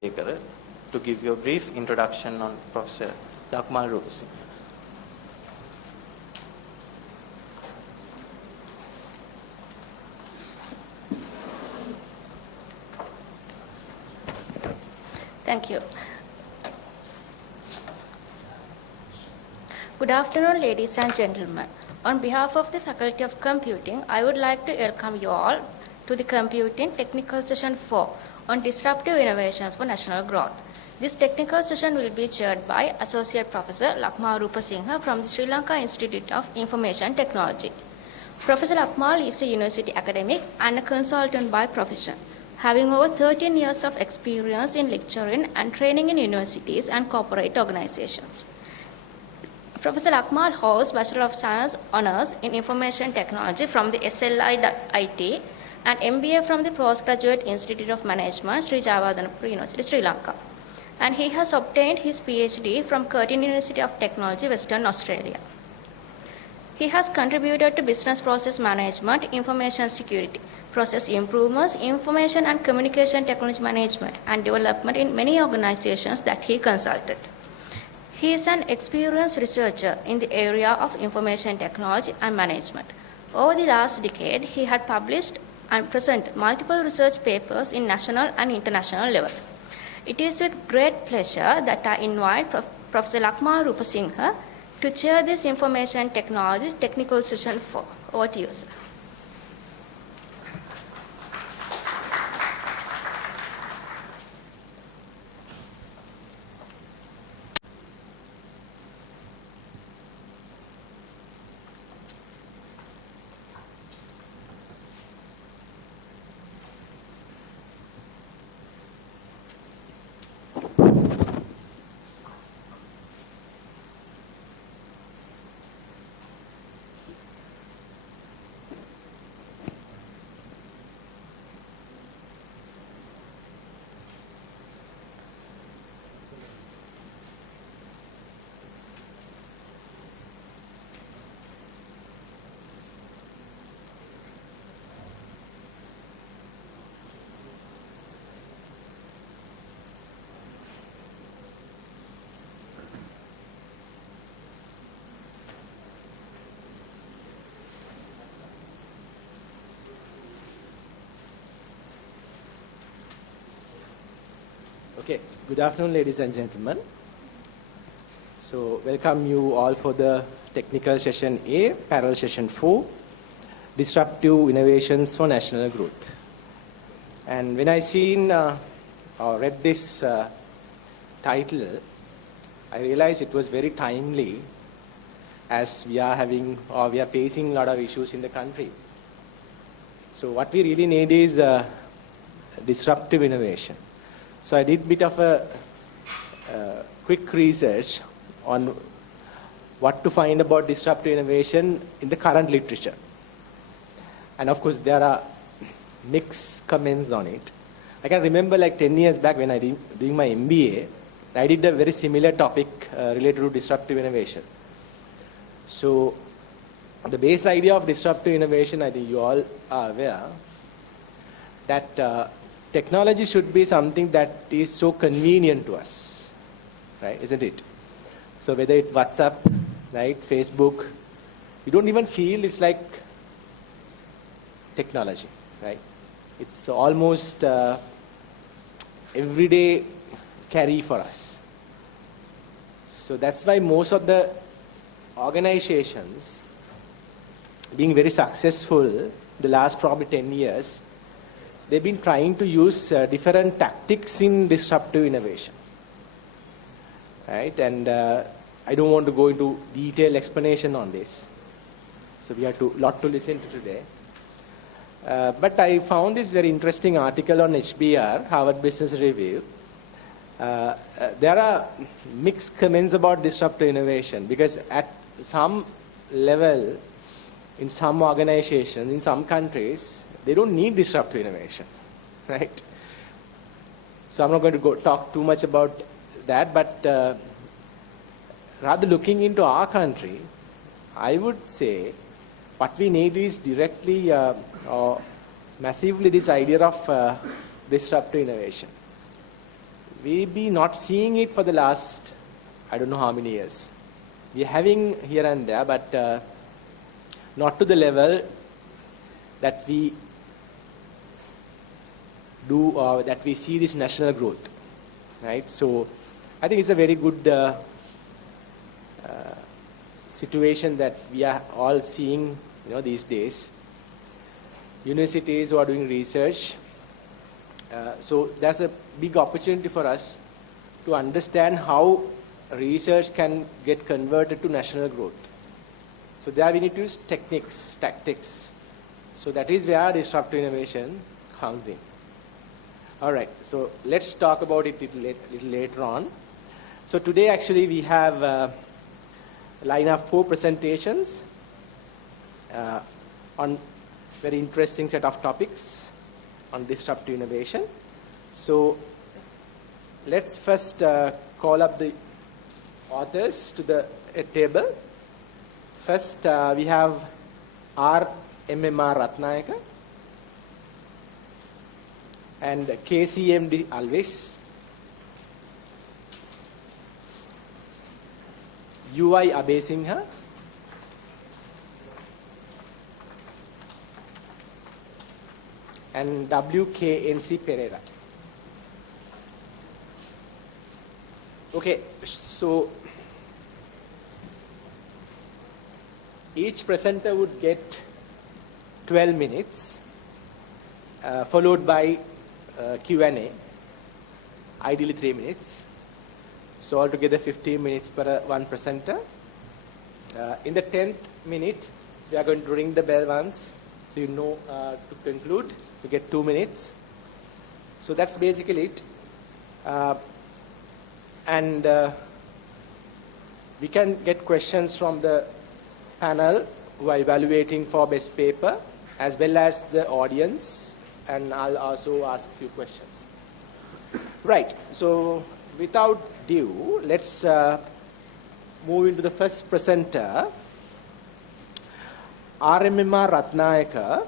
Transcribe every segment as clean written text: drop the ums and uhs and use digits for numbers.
Nanayakkara to give you a brief introduction on Professor L Rupasinghe. Thank you. Good afternoon, ladies and gentlemen. On behalf of the Faculty of Computing, I would like to welcome you all to the Computing Technical Session 4 on Disruptive Innovations for National Growth. This technical session will be chaired by Associate Professor L Rupasinghe from the Sri Lanka Institute of Information Technology. Professor L is a university academic and a consultant by profession, having over 13 years of experience in lecturing and training in universities and corporate organizations. Professor L holds Bachelor of Science Honours in Information Technology from the SLIIT and MBA from the Postgraduate Institute of Management, Sri Jayewardenepura University, Sri Lanka. And he has obtained his PhD from Curtin University of Technology, Western Australia. He has contributed to business process management, information security, process improvements, information and communication technology management, and development in many organizations that he consulted. He is an experienced researcher in the area of information technology and management. Over the last decade, he had published and presented multiple research papers in national and international level. It is with great pleasure that I invite Professor L Rupasinghe to chair this information technology technical session 4. Over to you, sir. Okay, good afternoon, ladies and gentlemen. So, welcome you all for the technical session A, parallel session 4, Disruptive Innovations for National Growth. And when I read this title, I realized it was very timely as we are facing a lot of issues in the country. So, what we really need is disruptive innovation. So I did a bit of a quick research on what to find about disruptive innovation in the current literature. And of course, there are mixed comments on it. I can remember like 10 years back when I did doing my MBA, I did a very similar topic related to disruptive innovation. So the base idea of disruptive innovation, I think you all are aware, that technology should be something that is so convenient to us, right? Isn't it? So whether it's WhatsApp, right, Facebook, you don't even feel it's like technology, right? It's almost everyday carry for us. So that's why most of the organizations being very successful the last probably 10 years, they've been trying to use different tactics in disruptive innovation, right? And I don't want to go into detailed explanation on this. So we have a lot to listen to today. But I found this very interesting article on HBR, Harvard Business Review. There are mixed comments about disruptive innovation because at some level, in some organizations, in some countries, they don't need disruptive innovation, right? So I'm not going to talk too much about that, but rather looking into our country, I would say what we need is directly or massively this idea of disruptive innovation. we've been not seeing it for the last, I don't know how many years. We're having here and there, but not to the level that we do, that we see this national growth, right? So I think it's a very good situation that we are all seeing, these days. Universities who are doing research. So there's a big opportunity for us to understand how research can get converted to national growth. So there we need to use techniques, tactics. So that is where disruptive innovation comes in. All right, so let's talk about it a little later on. So today actually we have a line of 4 presentations on very interesting set of topics on disruptive innovation. So let's first call up the authors to the table. First we have RMMR Rathnayake and KCMD Alwis, UI Abeyasinghe, and WKNC Pereira. Okay, so each presenter would get 12 minutes, followed by Q&A, ideally 3 minutes. So altogether 15 minutes per one presenter. In the 10th minute, we are going to ring the bell once, so to conclude, you get 2 minutes. So that's basically it. And we can get questions from the panel who are evaluating for best paper, as well as the audience, and I'll also ask a few questions. Right, so without ado, let's move into the first presenter, RMMR Rathnayake.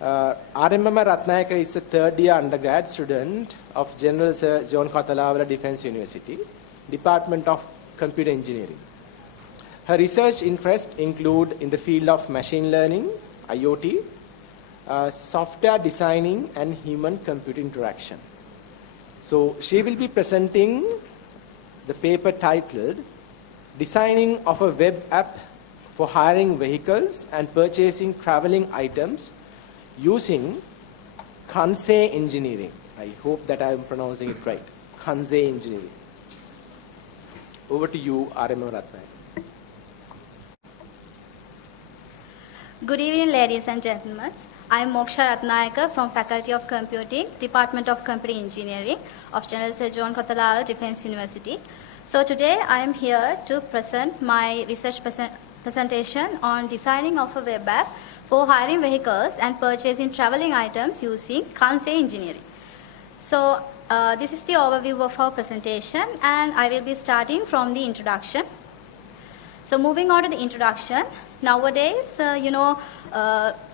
RMMR Rathnayake is a third-year undergrad student of General Sir John Kotalawala Defence University, Department of Computer Engineering. Her research interests include in the field of machine learning, IoT, software designing, and human-computer interaction. So she will be presenting the paper titled Designing of a Web App for Hiring Vehicles and Purchasing Traveling Items Using Kansei Engineering. I hope that I am pronouncing it right. Kansei Engineering. Over to you, RMMR Rathnayake. Good evening, ladies and gentlemen. I am Moksha Rathnayake from Faculty of Computing, Department of Computer Engineering of General Sir John Kotalawala Defence University. So today I am here to present my research presentation on designing of a web app for hiring vehicles and purchasing traveling items using Kansei Engineering. So this is the overview of our presentation, and I will be starting from the introduction. So moving on to the introduction, nowadays,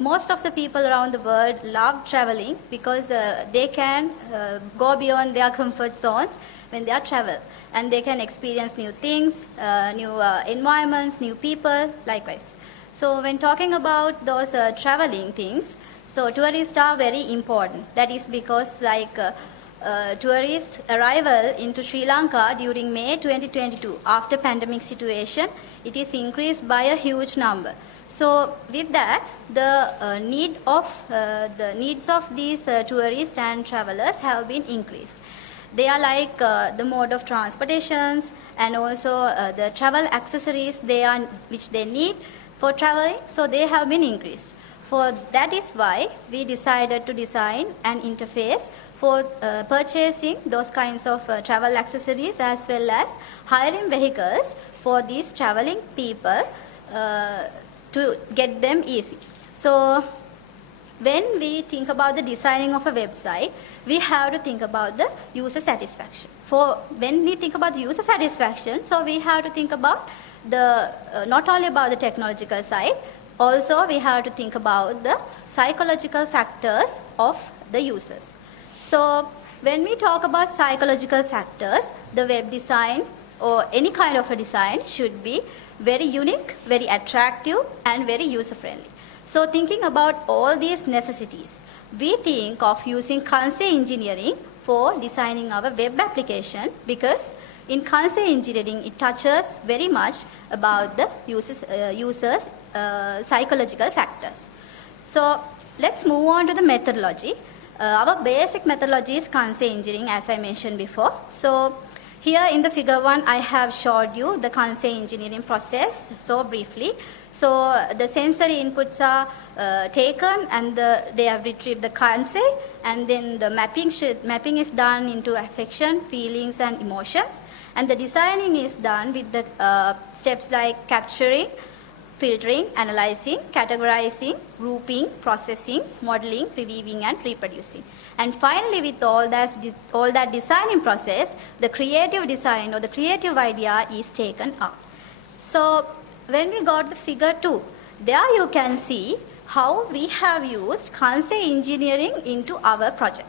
most of the people around the world love traveling because they can go beyond their comfort zones when they are travel, and they can experience new things, new environments, new people, likewise. So when talking about those traveling things, so tourists are very important. That is because tourist arrival into Sri Lanka during May 2022, after pandemic situation, it is increased by a huge number. So with that, the needs of these tourists and travelers have been increased. They are like the mode of transportations and also the travel accessories which they need for traveling, so they have been increased. For that is why we decided to design an interface for purchasing those kinds of travel accessories as well as hiring vehicles for these traveling people to get them easy. So when we think about the designing of a website, we have to think about the user satisfaction. When we think about the user satisfaction, so we have to think about not only about the technological side, also we have to think about the psychological factors of the users. So when we talk about psychological factors, the web design or any kind of a design should be very unique, very attractive, and very user-friendly. So thinking about all these necessities, we think of using Kansei engineering for designing our web application, because in Kansei engineering, it touches very much about the users' psychological factors. So let's move on to the methodology. Our basic methodology is Kansei engineering, as I mentioned before. So here in the figure 1, I have showed you the Kansei engineering process so briefly. So the sensory inputs are taken, and they have retrieved the Kansei, and then the mapping is done into affection, feelings, and emotions. And the designing is done with the steps like capturing, filtering, analyzing, categorizing, grouping, processing, modeling, reviewing, and reproducing. And finally, with all that designing process, the creative design or the creative idea is taken out. So when we got the figure 2, there you can see how we have used Kansei engineering into our project.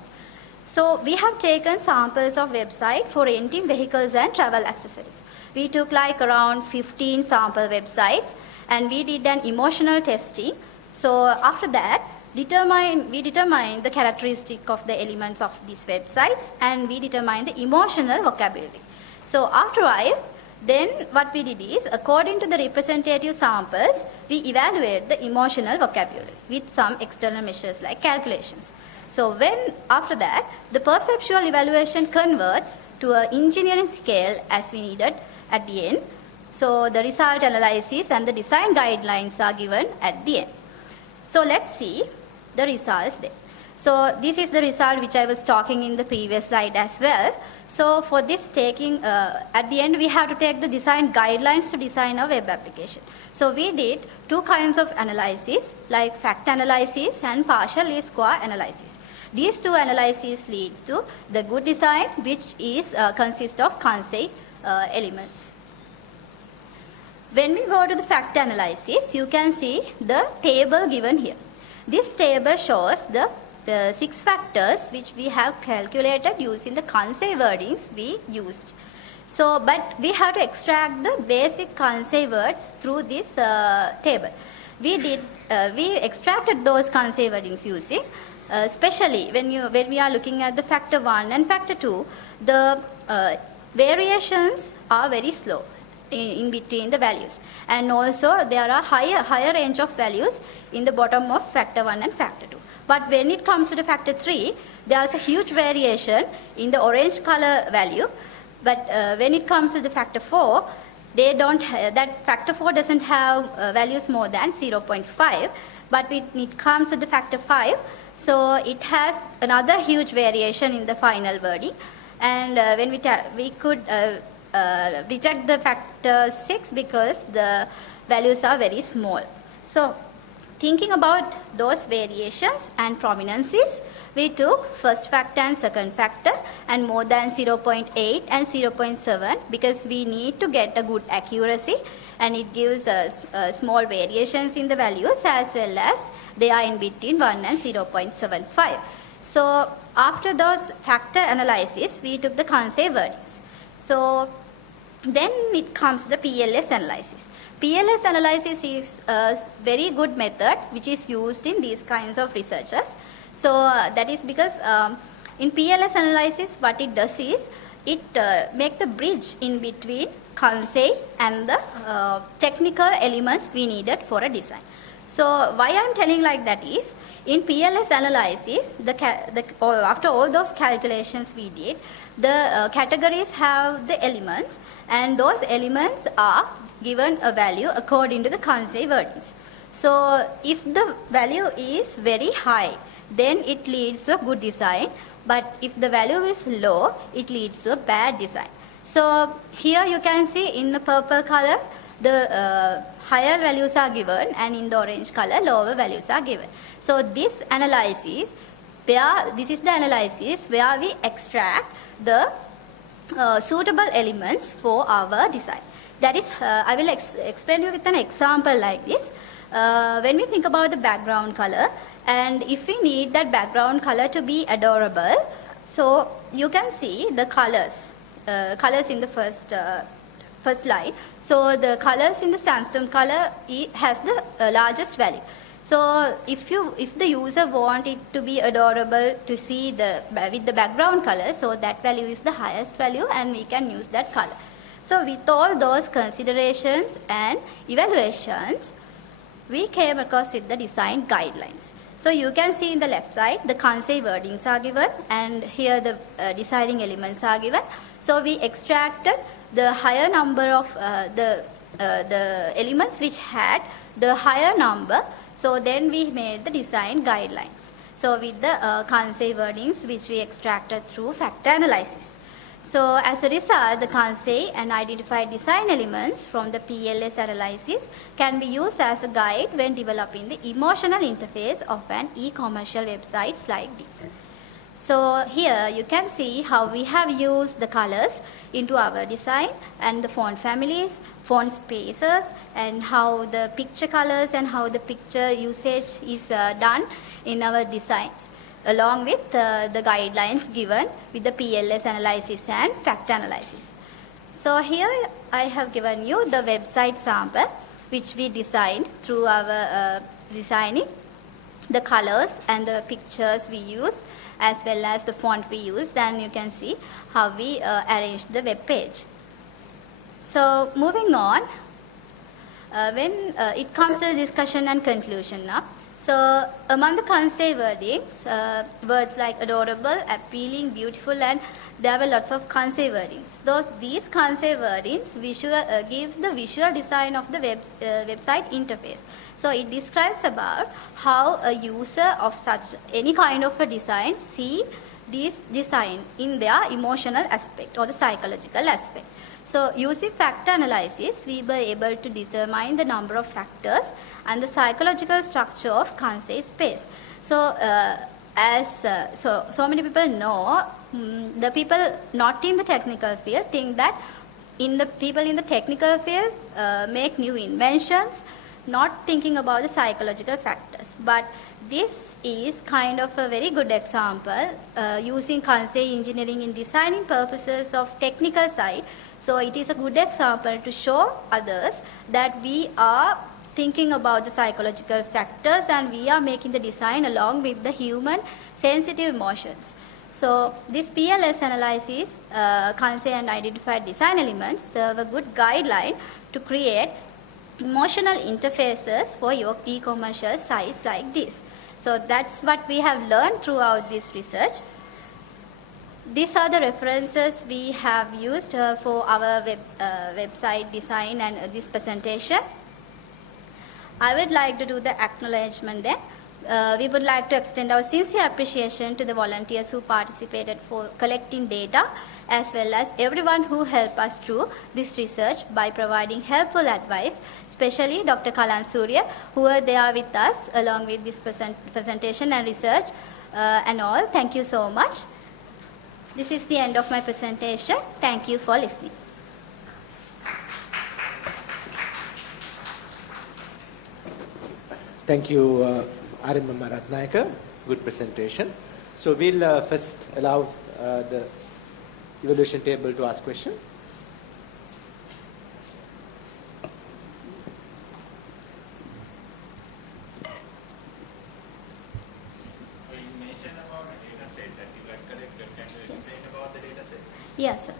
So we have taken samples of website for renting vehicles and travel accessories. We took like around 15 sample websites, and we did an emotional testing. So after that, we determined the characteristic of the elements of these websites, and we determined the emotional vocabulary. So after a while, then what we did is, according to the representative samples, we evaluate the emotional vocabulary with some external measures like calculations. So after that, the perceptual evaluation converts to an engineering scale as we needed at the end. So the result analysis and the design guidelines are given at the end. So let's see the results there. So this is the result which I was talking in the previous slide as well. So for this taking, at the end we have to take the design guidelines to design a web application. So we did 2 kinds of analysis, like fact analysis and partial least square analysis. These 2 analyses leads to the good design, which is consists of Kansei elements. When we go to the fact analysis, you can see the table given here. This table shows the 6 factors which we have calculated using the Kansei wordings we used. So, but we have to extract the basic Kansei words through this table. We extracted those Kansei wordings using, especially when we are looking at the factor 1 and factor 2, the variations are very slow in between the values, and also there are higher range of values in the bottom of factor 1 and factor 2. But when it comes to the factor 3, there is a huge variation in the orange color value. But when it comes to the factor 4, that factor 4 doesn't have values more than 0.5. But when it comes to the factor 5, so it has another huge variation in the final wording. And when we could reject the factor 6 because the values are very small. So thinking about those variations and prominences, we took first factor and second factor and more than 0.8 and 0.7 because we need to get a good accuracy, and it gives us small variations in the values as well as they are in between 1 and 0.75. So after those factor analysis, we took the Kansei wordings. So then it comes to the PLS analysis. PLS analysis is a very good method which is used in these kinds of researches. So that is because in PLS analysis what it does is it makes the bridge in between Kansei and the technical elements we needed for a design. So why I am telling like that is, in PLS analysis, after all those calculations we did, the categories have the elements, and those elements are given a value according to the Kansei wordings. So if the value is very high, then it leads to a good design, but if the value is low, it leads to a bad design. So here you can see in the purple color, the higher values are given, and in the orange color, lower values are given. So this analysis, this is the analysis where we extract the suitable elements for our design. That is, I will explain you with an example like this. When we think about the background color, and if we need that background color to be adorable, so you can see the colors in the first line. So the colors in the sandstone color has the largest value. So if the user want it to be adorable to see with the background color, so that value is the highest value and we can use that color. So with all those considerations and evaluations, we came across with the design guidelines. So you can see in the left side, the Kansei wordings are given, and here the deciding elements are given. So we extracted the higher number of the elements which had the higher number. So then we made the design guidelines. So with the Kansei wordings which we extracted through factor analysis. So as a result, the Kansei and identified design elements from the PLS analysis can be used as a guide when developing the emotional interface of an e-commercial websites like this. So here you can see how we have used the colors into our design and the font families, font spaces, and how the picture colors and how the picture usage is done in our designs, along with the guidelines given with the PLS analysis and fact analysis. So here I have given you the website sample which we designed through our designing, the colors and the pictures we use, as well as the font we used, and you can see how we arranged the web page. So moving on, when it comes to the discussion and conclusion now. So among the Kansei wordings, words like adorable, appealing, beautiful, and there were lots of Kansei wordings. These Kansei wordings gives the visual design of the website interface. So it describes about how a user of such any kind of a design see this design in their emotional aspect or the psychological aspect. So using factor analysis, we were able to determine the number of factors and the psychological structure of Kansei space. So so many people know, the people not in the technical field think that people in the technical field make new inventions, not thinking about the psychological factors. But this is kind of a very good example using Kansei engineering in designing purposes of technical side. So it is a good example to show others that we are thinking about the psychological factors and we are making the design along with the human sensitive emotions. So this PLS analysis, Kansei and identified design elements serve a good guideline to create emotional interfaces for your e-commercial sites like this. So that's what we have learned throughout this research. These are the references we have used for our website design and this presentation. I would like to do the acknowledgement then. We would like to extend our sincere appreciation to the volunteers who participated for collecting data, as well as everyone who helped us through this research by providing helpful advice, especially Dr. Kalansooriya, who were there with us along with this presentation and research and all. Thank you so much. This is the end of my presentation. Thank you for listening. Thank you, RMMR Rathnayake. Good presentation. So we'll first allow the evaluation table to ask questions. Yes.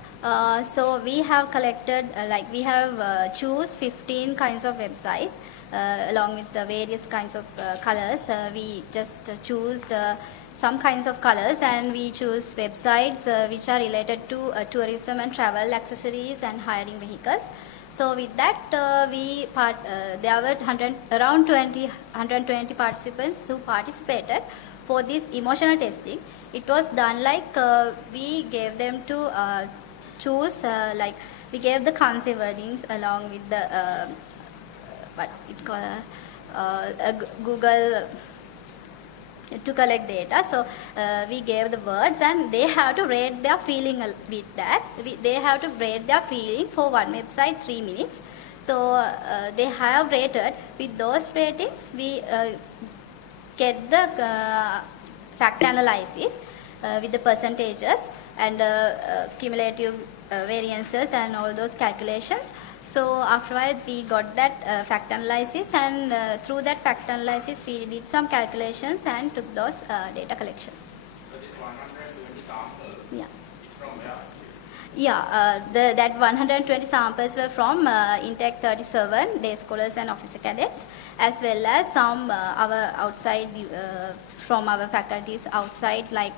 So we have collected, we have choose 15 kinds of websites along with the various kinds of colors. We just choose some kinds of colors and we choose websites which are related to tourism and travel accessories and hiring vehicles. So with that, there were around 120 participants who participated for this emotional testing. It was done like we gave them to choose, we gave the Kansei wordings along with the Google to collect data. So we gave the words and they have to rate their feeling with that. They have to rate their feeling for one website 3 minutes. So they have rated. With those ratings, we get the fact analysis with the percentages, and cumulative variances and all those calculations. So afterwards we got that fact analysis, and through that fact analysis we did some calculations and took those data collection. So this 120 samples Yeah. is from where? Yeah, that 120 samples were from Intake 37, day scholars and officer cadets, as well as some our outside, from our faculties outside, like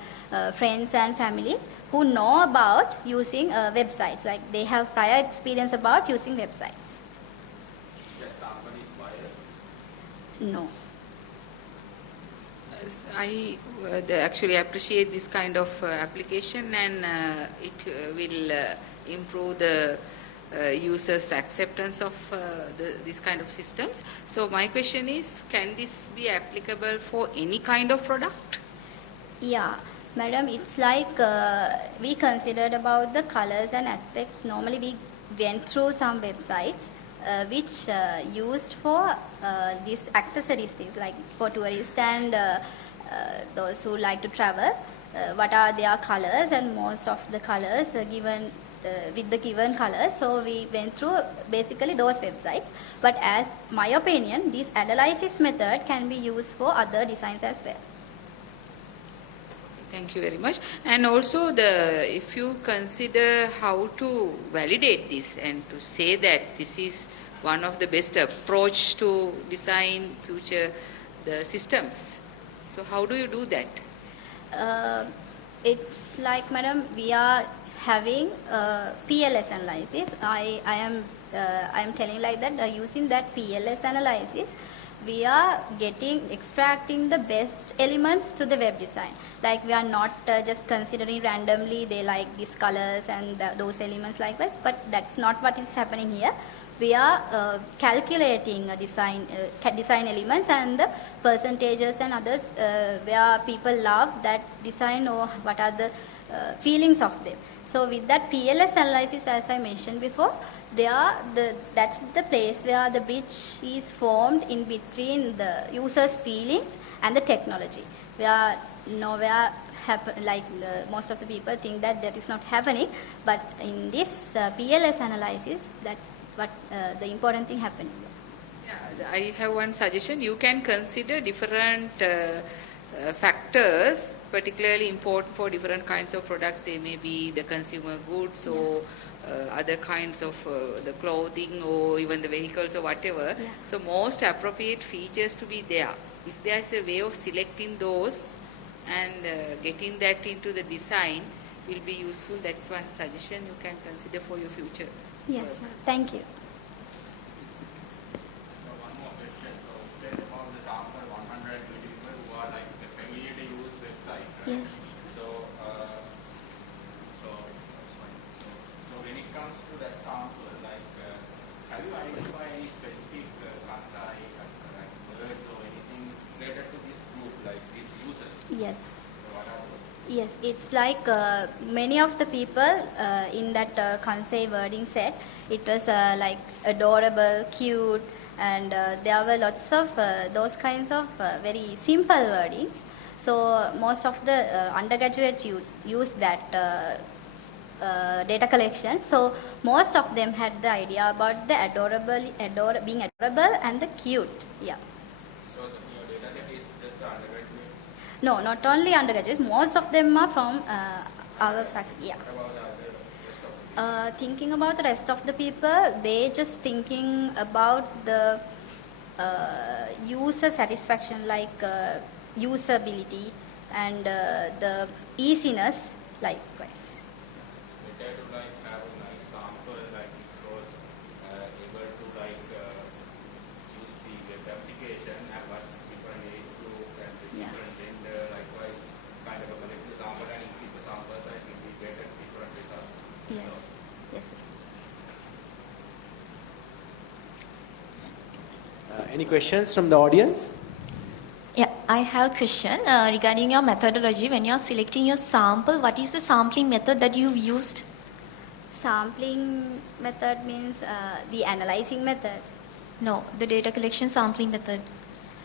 friends and families who know about using websites, like they have prior experience about using websites. That sample is biased? No. I actually appreciate this kind of application, and it will improve the users' acceptance of this kind of systems. So my question is, can this be applicable for any kind of product? Yeah, madam, it's like we considered about the colors and aspects. Normally we went through some websites which used for these accessories things, like for tourists and those who like to travel. What are their colors, and most of the colors given with the given colors. So we went through basically those websites. But as my opinion, this analysis method can be used for other designs as well. Thank you very much. And also, if you consider how to validate this and to say that this is one of the best approach to design future the systems, so how do you do that? It's like, madam, we are having PLS analysis. I am telling like that, using that PLS analysis, we are extracting the best elements to the web design. Like we are not just considering randomly they like these colors and those elements like this, but that's not what is happening here. We are calculating design elements and the percentages and others where people love that design or what are the feelings of them. So with that PLS analysis, as I mentioned before, that's the place where the bridge is formed in between the user's feelings and the technology. Where nowhere most of the people think that is not happening, but in this PLS analysis, that's what the important thing happening. Yeah, I have one suggestion. You can consider different factors, particularly important for different kinds of products. They may be the consumer goods or other kinds of the clothing or even the vehicles or whatever. Yeah. So most appropriate features to be there. If there is a way of selecting those and getting that into the design will be useful. That's one suggestion you can consider for your future. Yes, ma'am. Thank you. One more question. So you said about the sample 100 people who are like familiar to use website, right? Yes. So when it comes to that sample, like have you identified any specific Kansei, like words or anything related to this group, like these users? Yes. So what are those? Yes, it's like many of the people in that Kansei wording set, it was like adorable, cute, and there were lots of those kinds of very simple wordings. So most of the undergraduates use that data collection. So most of them had the idea about the being adorable and the cute. Yeah. So your data set is just the undergraduate? No, not only undergraduates. Most of them are from our faculty. Yeah. What about the other rest of the Thinking about the rest of the people, they just thinking about the user satisfaction, like usability and the easiness, likewise. They try to like have a nice sample, like it was able to like use the web application and what different age group and the Yeah. different gender, likewise kind of a collective sample and increase the sample size will be better different results. Yes. Yes, sir. Any questions from the audience? Yeah, I have a question regarding your methodology. When you are selecting your sample, what is the sampling method that you used? Sampling method means the analyzing method. No, the data collection sampling method.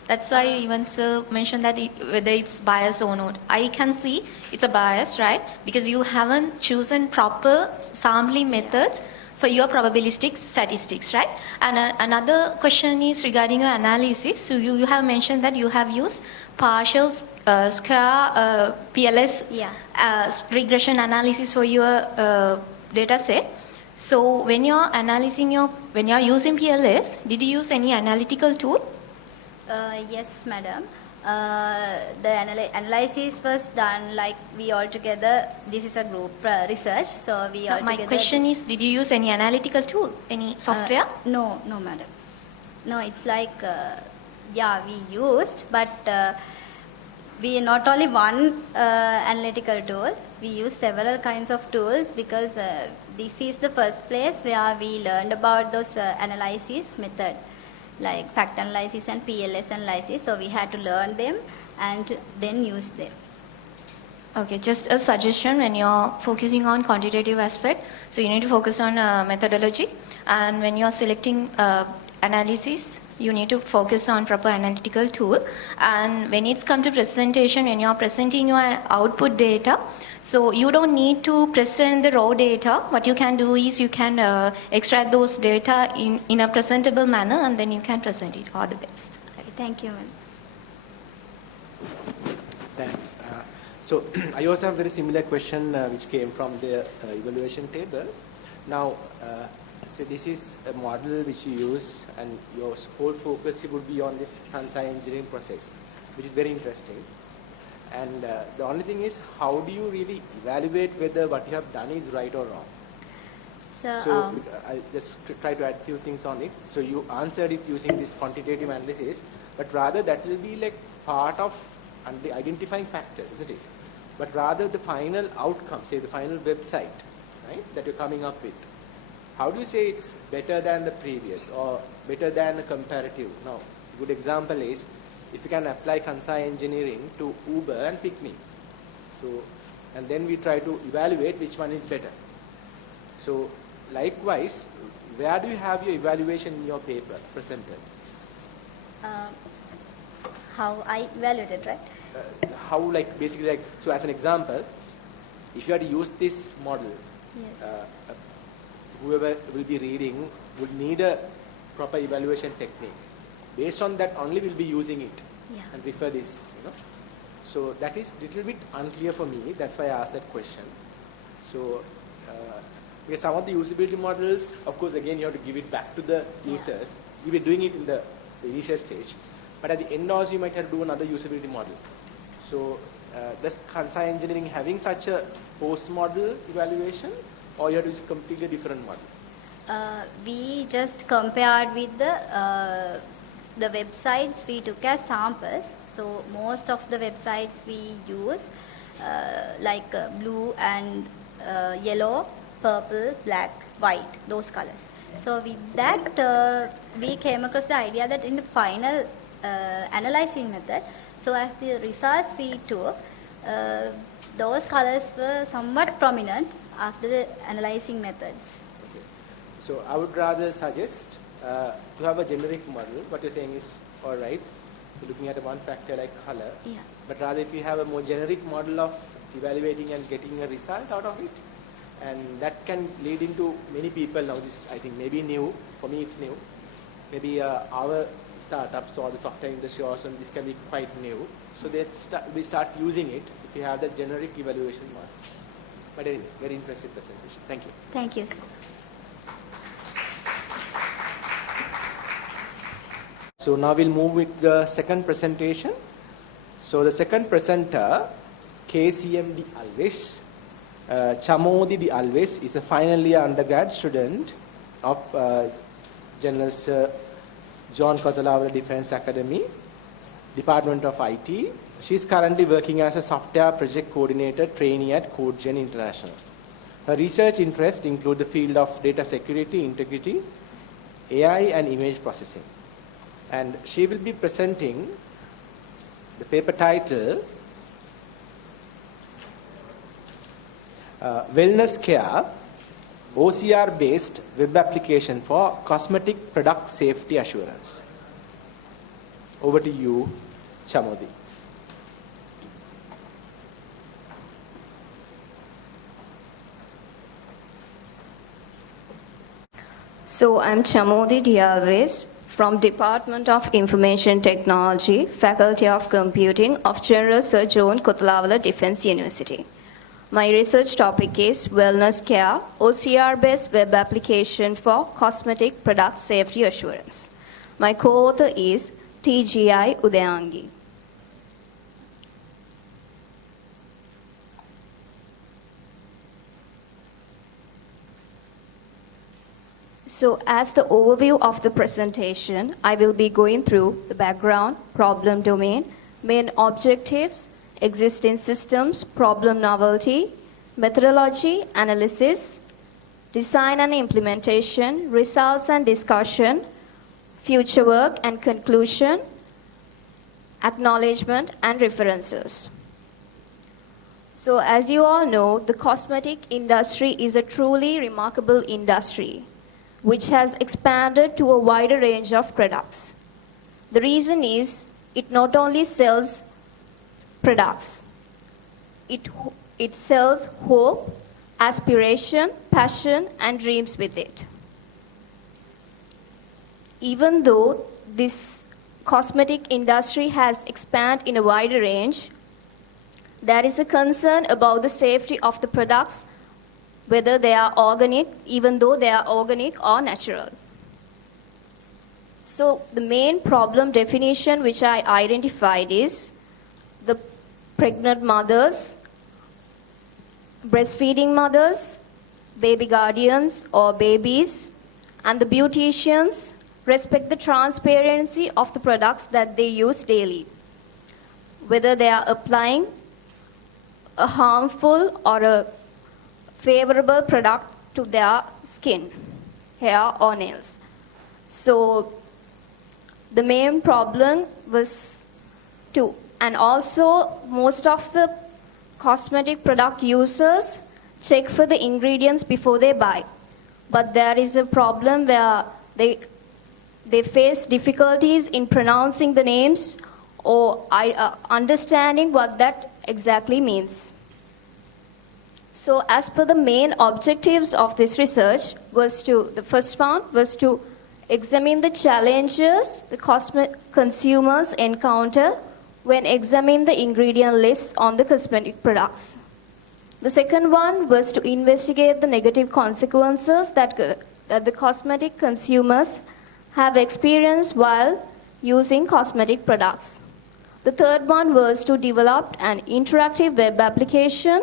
That's why even sir mentioned that whether it's bias or not. I can see it's a bias, right? Because you haven't chosen proper sampling methods for your probabilistic statistics, right? And another question is regarding your analysis. So you have mentioned that you have used partial square PLS regression analysis for your data set. So when you're when you're using PLS, did you use any analytical tool? Yes, madam. The analysis was done like we all together. This is a group research, so we all My together. question is, did you use any analytical tool, any software? No, madam. No, it's like we used, but we not only one analytical tool. We use several kinds of tools because this is the first place where we learned about those analysis method, like fact analysis and PLS analysis. So we had to learn them and then use them. Okay, just a suggestion when you're focusing on quantitative aspect, so you need to focus on methodology, and when you're selecting analysis, you need to focus on proper analytical tool. And when it's come to presentation, when you're presenting your output data, so you don't need to present the raw data. What you can do is you can extract those data in a presentable manner, and then you can present it. All the best. Thank you, ma'am. Thanks. So I also have a very similar question which came from the evaluation table. Now, so this is a model which you use, and your whole focus would be on this Kansei engineering process, which is very interesting. And the only thing is, how do you really evaluate whether what you have done is right or wrong? So I'll just try to add a few things on it. So you answered it using this quantitative analysis, but rather that will be like part of identifying factors, isn't it? But rather the final outcome, say the final website, right, that you're coming up with. How do you say it's better than the previous or better than a comparative? Now, a good example is, if you can apply Kansei engineering to Uber and Picnic. So, and then we try to evaluate which one is better. So, likewise, where do you have your evaluation in your paper presented? How I evaluated, right? How, like, basically, like, so as an example, if you had to use this model, Yes. Whoever will be reading would need a proper evaluation technique. Based on that only we'll be using it and refer this, So that is little bit unclear for me. That's why I asked that question. So because some of the usability models, of course, again you have to give it back to the users. You were doing it in the initial stage, but at the end also you might have to do another usability model. So does Kansei engineering having such a post-model evaluation, or you have to use a completely different model? We just compared with the websites we took as samples. So most of the websites we use like blue and yellow, purple, black, white, those colors. So with that we came across the idea that in the final analyzing method, so as the results we took, those colors were somewhat prominent after the analyzing methods. Okay. So I would rather suggest to have a generic model. What you're saying is all right. You're looking at one factor like color. Yeah. But rather if you have a more generic model of evaluating and getting a result out of it, and that can lead into many people now. This I think maybe new. For me it's new. Maybe our startups or the software industry also, this can be quite new. So we start using it if you have that generic evaluation model. But anyway, very impressive presentation. Thank you. Thank you, sir. So now we'll move with the second presentation. So the second presenter, KCMD Alwis. Chamodi the Alwis is a final year undergrad student of General Sir John Kothalavala Defence Academy, Department of IT. She is currently working as a software project coordinator trainee at CodeGen International. Her research interests include the field of data security, integrity, AI and image processing. And she will be presenting the paper title WellnessCare, OCR-based web application for cosmetic product safety assurance. Over to you, Chamodi. So I'm Chamodi D. Alwis from Department of Information Technology, Faculty of Computing of General Sir John Kothawala Defence University. My research topic is WellnessCare, OCR-based web application for cosmetic product safety assurance. My co-author is TGI Udayangi. So as the overview of the presentation, I will be going through the background, problem domain, main objectives, existing systems, problem novelty, methodology, analysis, design and implementation, results and discussion, future work and conclusion, acknowledgement and references. So as you all know, the cosmetic industry is a truly remarkable industry which has expanded to a wider range of products. The reason is it not only sells products, it sells hope, aspiration, passion, and dreams with it. Even though this cosmetic industry has expanded in a wider range, there is a concern about the safety of the products, whether they are organic, even though they are organic or natural. So the main problem definition which I identified is the pregnant mothers, breastfeeding mothers, baby guardians or babies, and the beauticians respect the transparency of the products that they use daily, whether they are applying a harmful or a favorable product to their skin, hair or nails. So the main problem was and also most of the cosmetic product users check for the ingredients before they buy. But there is a problem where they face difficulties in pronouncing the names or understanding what that exactly means. So as per the main objectives of this research the first one was to examine the challenges the consumers encounter when examining the ingredient lists on the cosmetic products. The second one was to investigate the negative consequences that the cosmetic consumers have experienced while using cosmetic products. The third one was to develop an interactive web application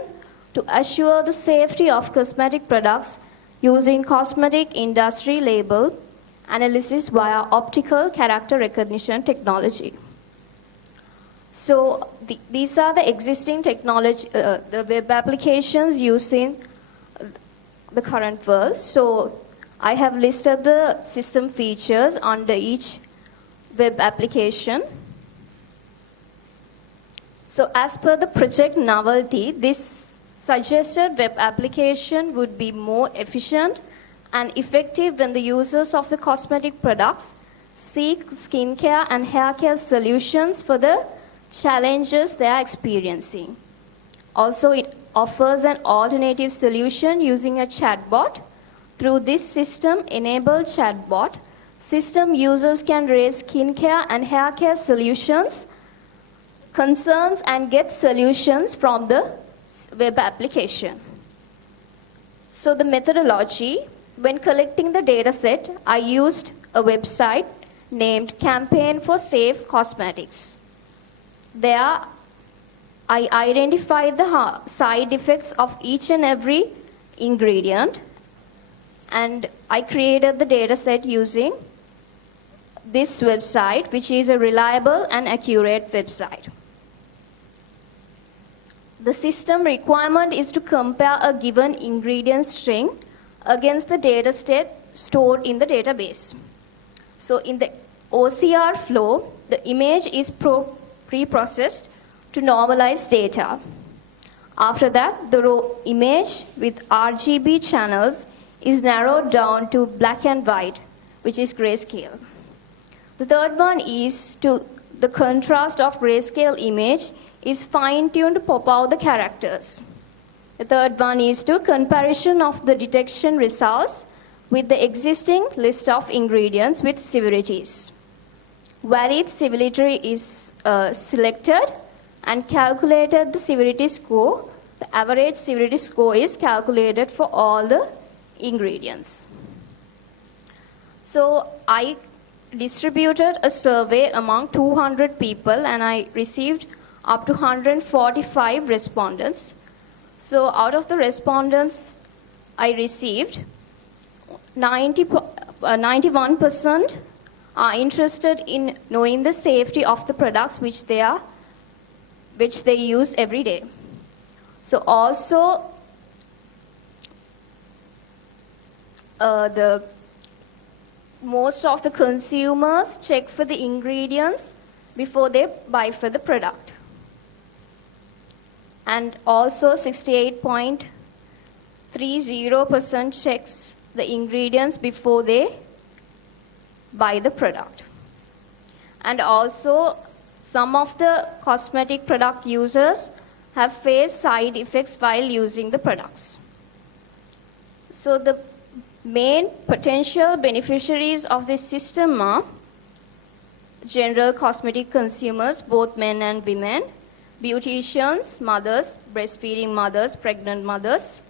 to assure the safety of cosmetic products using cosmetic industry label analysis via optical character recognition technology. So these are the existing technology, the web applications using the current world. So I have listed the system features under each web application. So as per the project novelty, this suggested web application would be more efficient and effective when the users of the cosmetic products seek skincare and hair care solutions for the challenges they are experiencing. Also, it offers an alternative solution using a chatbot. Through this system-enabled chatbot, system users can raise skincare and hair care solutions, concerns, and get solutions from the web application. So the methodology, when collecting the data set, I used a website named Campaign for Safe Cosmetics. There, I identified the side effects of each and every ingredient, and I created the data set using this website, which is a reliable and accurate website. The system requirement is to compare a given ingredient string against the data set stored in the database. So in the OCR flow, the image is pre-processed to normalize data. After that, the raw image with RGB channels is narrowed down to black and white, which is grayscale. The third one is to the contrast of grayscale image is fine-tuned to pop out the characters. The third one is to comparison of the detection results with the existing list of ingredients with severities. Valid severity is selected and calculated the severity score. The average severity score is calculated for all the ingredients. So I distributed a survey among 200 people and I received up to 145 respondents. So out of the respondents I received, 91% are interested in knowing the safety of the products which they use every day. So also most of the consumers check for the ingredients before they buy for the product. And also 68.30% checks the ingredients before they buy the product. And also some of the cosmetic product users have faced side effects while using the products. So the main potential beneficiaries of this system are general cosmetic consumers, both men and women, beauticians, mothers, breastfeeding mothers, pregnant mothers,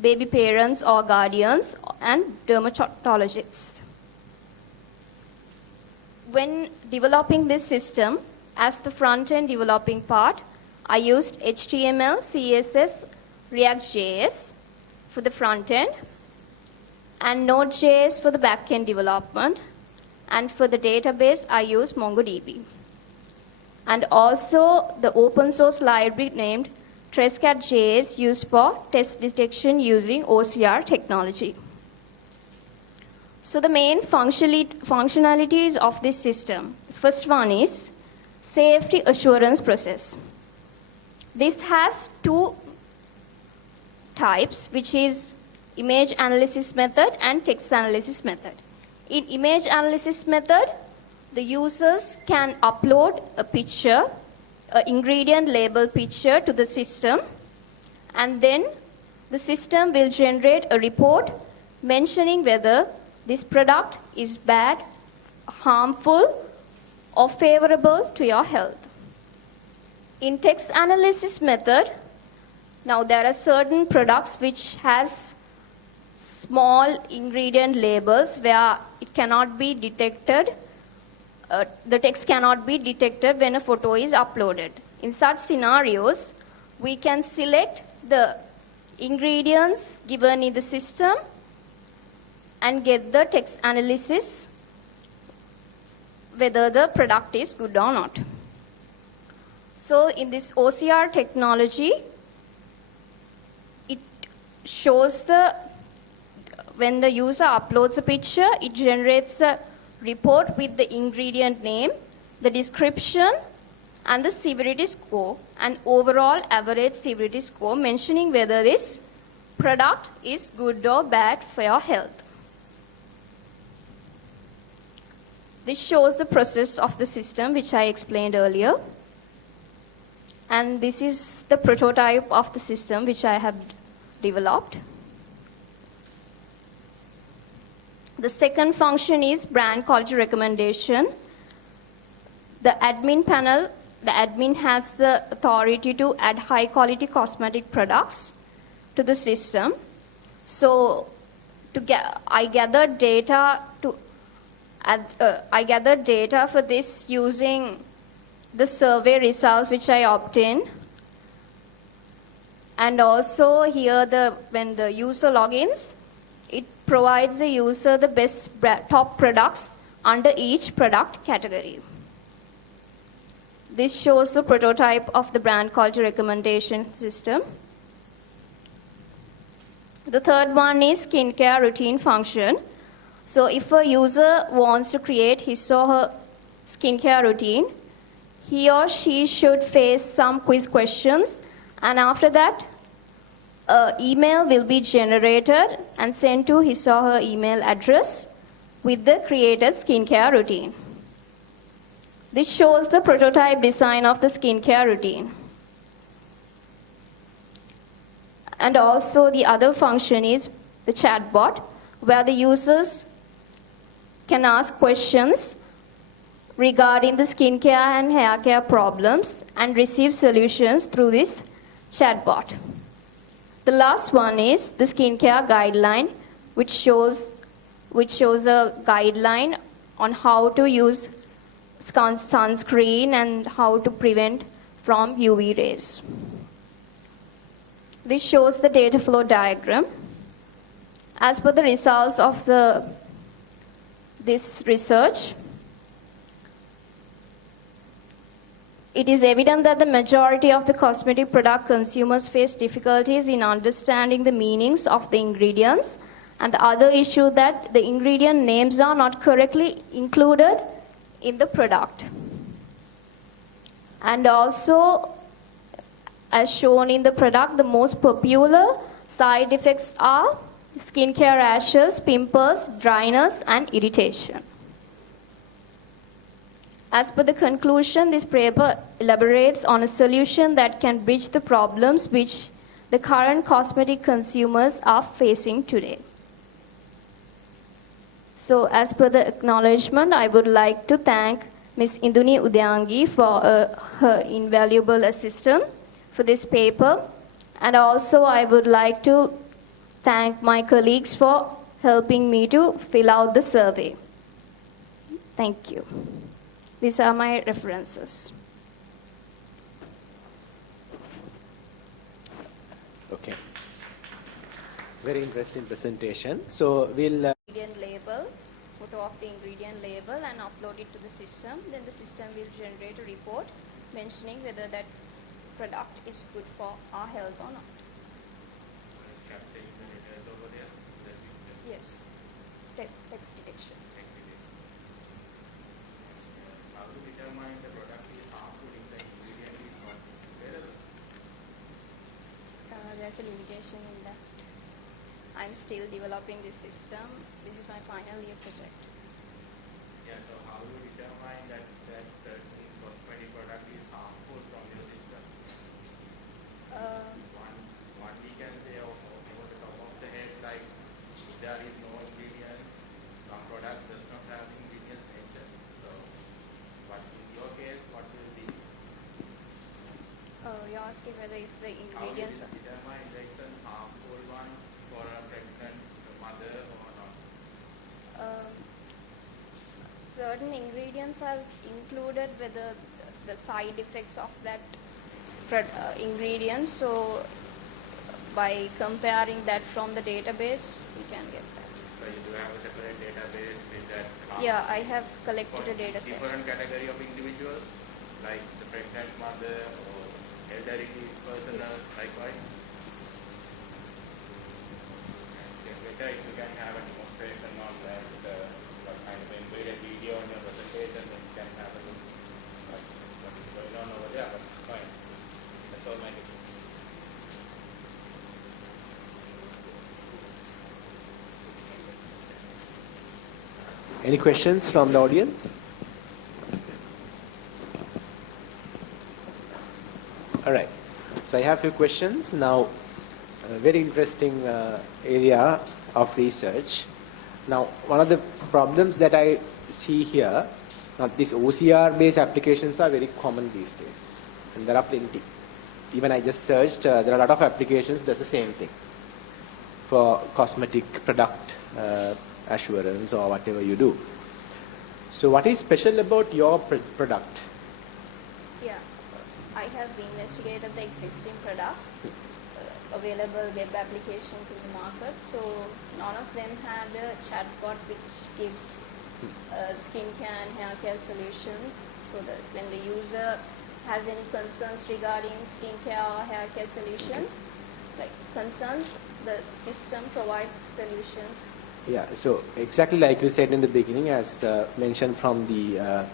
baby parents or guardians, and dermatologists. When developing this system, as the front-end developing part, I used HTML, CSS, React.js for the front-end, and Node.js for the back-end development. And for the database, I used MongoDB. And also the open source library named Trescat.js used for test detection using OCR technology. So the main functionalities of this system. The first one is safety assurance process. This has two types, which is image analysis method and text analysis method. In image analysis method, the users can upload a picture, an ingredient label picture to the system, and then the system will generate a report mentioning whether this product is bad, harmful, or favorable to your health. In text analysis method, now there are certain products which has small ingredient labels where it cannot be detected, the text cannot be detected when a photo is uploaded. In such scenarios, we can select the ingredients given in the system and get the text analysis whether the product is good or not. So in this OCR technology, it shows when the user uploads a picture, it generates a report with the ingredient name, the description, and the severity score, and overall average severity score, mentioning whether this product is good or bad for your health. This shows the process of the system which I explained earlier. And this is the prototype of the system which I have developed. The second function is brand quality recommendation. The admin panel, the admin has the authority to add high quality cosmetic products to the system. So I gathered data for this using the survey results which I obtained. And also here when the user logins, it provides the user the best top products under each product category. This shows the prototype of the brand quality recommendation system. The third one is skincare routine function. So if a user wants to create his or her skincare routine, he or she should face some quiz questions, and after that, an email will be generated and sent to his or her email address with the created skincare routine. This shows the prototype design of the skincare routine. And also the other function is the chatbot, where the users can ask questions regarding the skincare and hair care problems and receive solutions through this chatbot. The last one is the skincare guideline, which shows a guideline on how to use sunscreen and how to prevent from UV rays. This shows the data flow diagram. As per the results of this research, it is evident that the majority of the cosmetic product consumers face difficulties in understanding the meanings of the ingredients, and the other issue that the ingredient names are not correctly included in the product. And also, as shown in the product, the most popular side effects are skincare rashes, pimples, dryness, and irritation. As per the conclusion, this paper elaborates on a solution that can bridge the problems which the current cosmetic consumers are facing today. So, as per the acknowledgement, I would like to thank Ms. Induni Udayangi for her invaluable assistance for this paper. And also, I would like to thank my colleagues for helping me to fill out the survey. Thank you. These are my references. Okay. Very interesting presentation. So we'll Ingredient label, photo of the ingredient label, and upload it to the system. Then the system will generate a report mentioning whether that product is good for our health or not. Yes. Text detection. How to determine the product is harmful if the ingredient is not available? There's a limitation in that. I'm still developing this system. This is my final year project. Yeah, so how do you determine that certain cosmetic product is harmful from your system? One we can say over the top of the head, like if there is no ingredients, some product does not have ingredients mentioned. So what in your case, what will be? You're asking whether if the How do you ingredients determine the harmful one for a pregnant mother or not? certain ingredients are included with the side effects of that ingredient. So by comparing that from the database, we can get that. So you do have a separate database with that? Yeah, I have collected a data set. Different category of individuals, like the pregnant mother or elderly person, likewise? Better if you can have a demonstration on that, what kind of ingredient video on your presentation, then you can have a look at what is going on over there, but it's fine. That's all my question. Any questions from the audience? All right. So I have a few questions. Now, a very interesting area of research. Now, one of the problems that I see here, now these OCR-based applications are very common these days. And there are plenty. Even I just searched, there are a lot of applications that does the same thing for cosmetic product assurance or whatever you do. So what is special about your product? Yeah, I have investigated the existing products, available web applications in the market. So none of them had a chatbot which gives skincare and hair care solutions. So that when the user has any concerns regarding skincare or hair care solutions, like concerns, the system provides solutions. Yeah, so exactly like you said in the beginning, as mentioned from the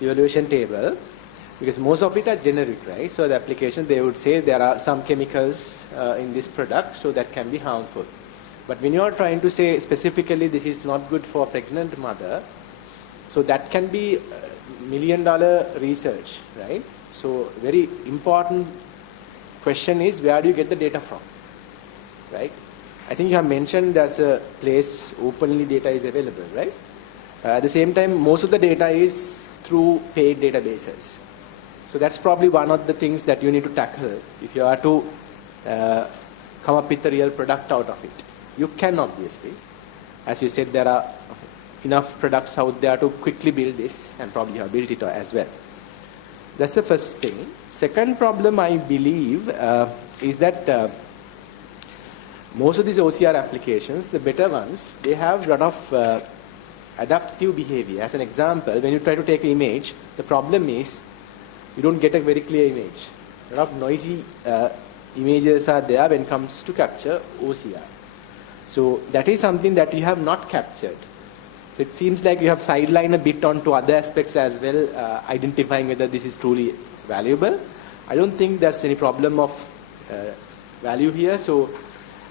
evaluation table, because most of it are generic, right? So the application, they would say there are some chemicals in this product, so that can be harmful. But when you are trying to say specifically this is not good for pregnant mother, so that can be million-dollar research, right? So very important question is, where do you get the data from, right? I think you have mentioned there's a place openly data is available, right? At the same time, most of the data is through paid databases. So that's probably one of the things that you need to tackle if you are to come up with a real product out of it. You can obviously. As you said, there are enough products out there to quickly build this, and probably you have built it as well. That's the first thing. Second problem, I believe, is that most of these OCR applications, the better ones, they have a lot of adaptive behavior. As an example, when you try to take an image, the problem is you don't get a very clear image. A lot of noisy images are there when it comes to capture OCR. So that is something that you have not captured. So it seems like you have sidelined a bit onto other aspects as well, identifying whether this is truly valuable. I don't think there's any problem of value here. So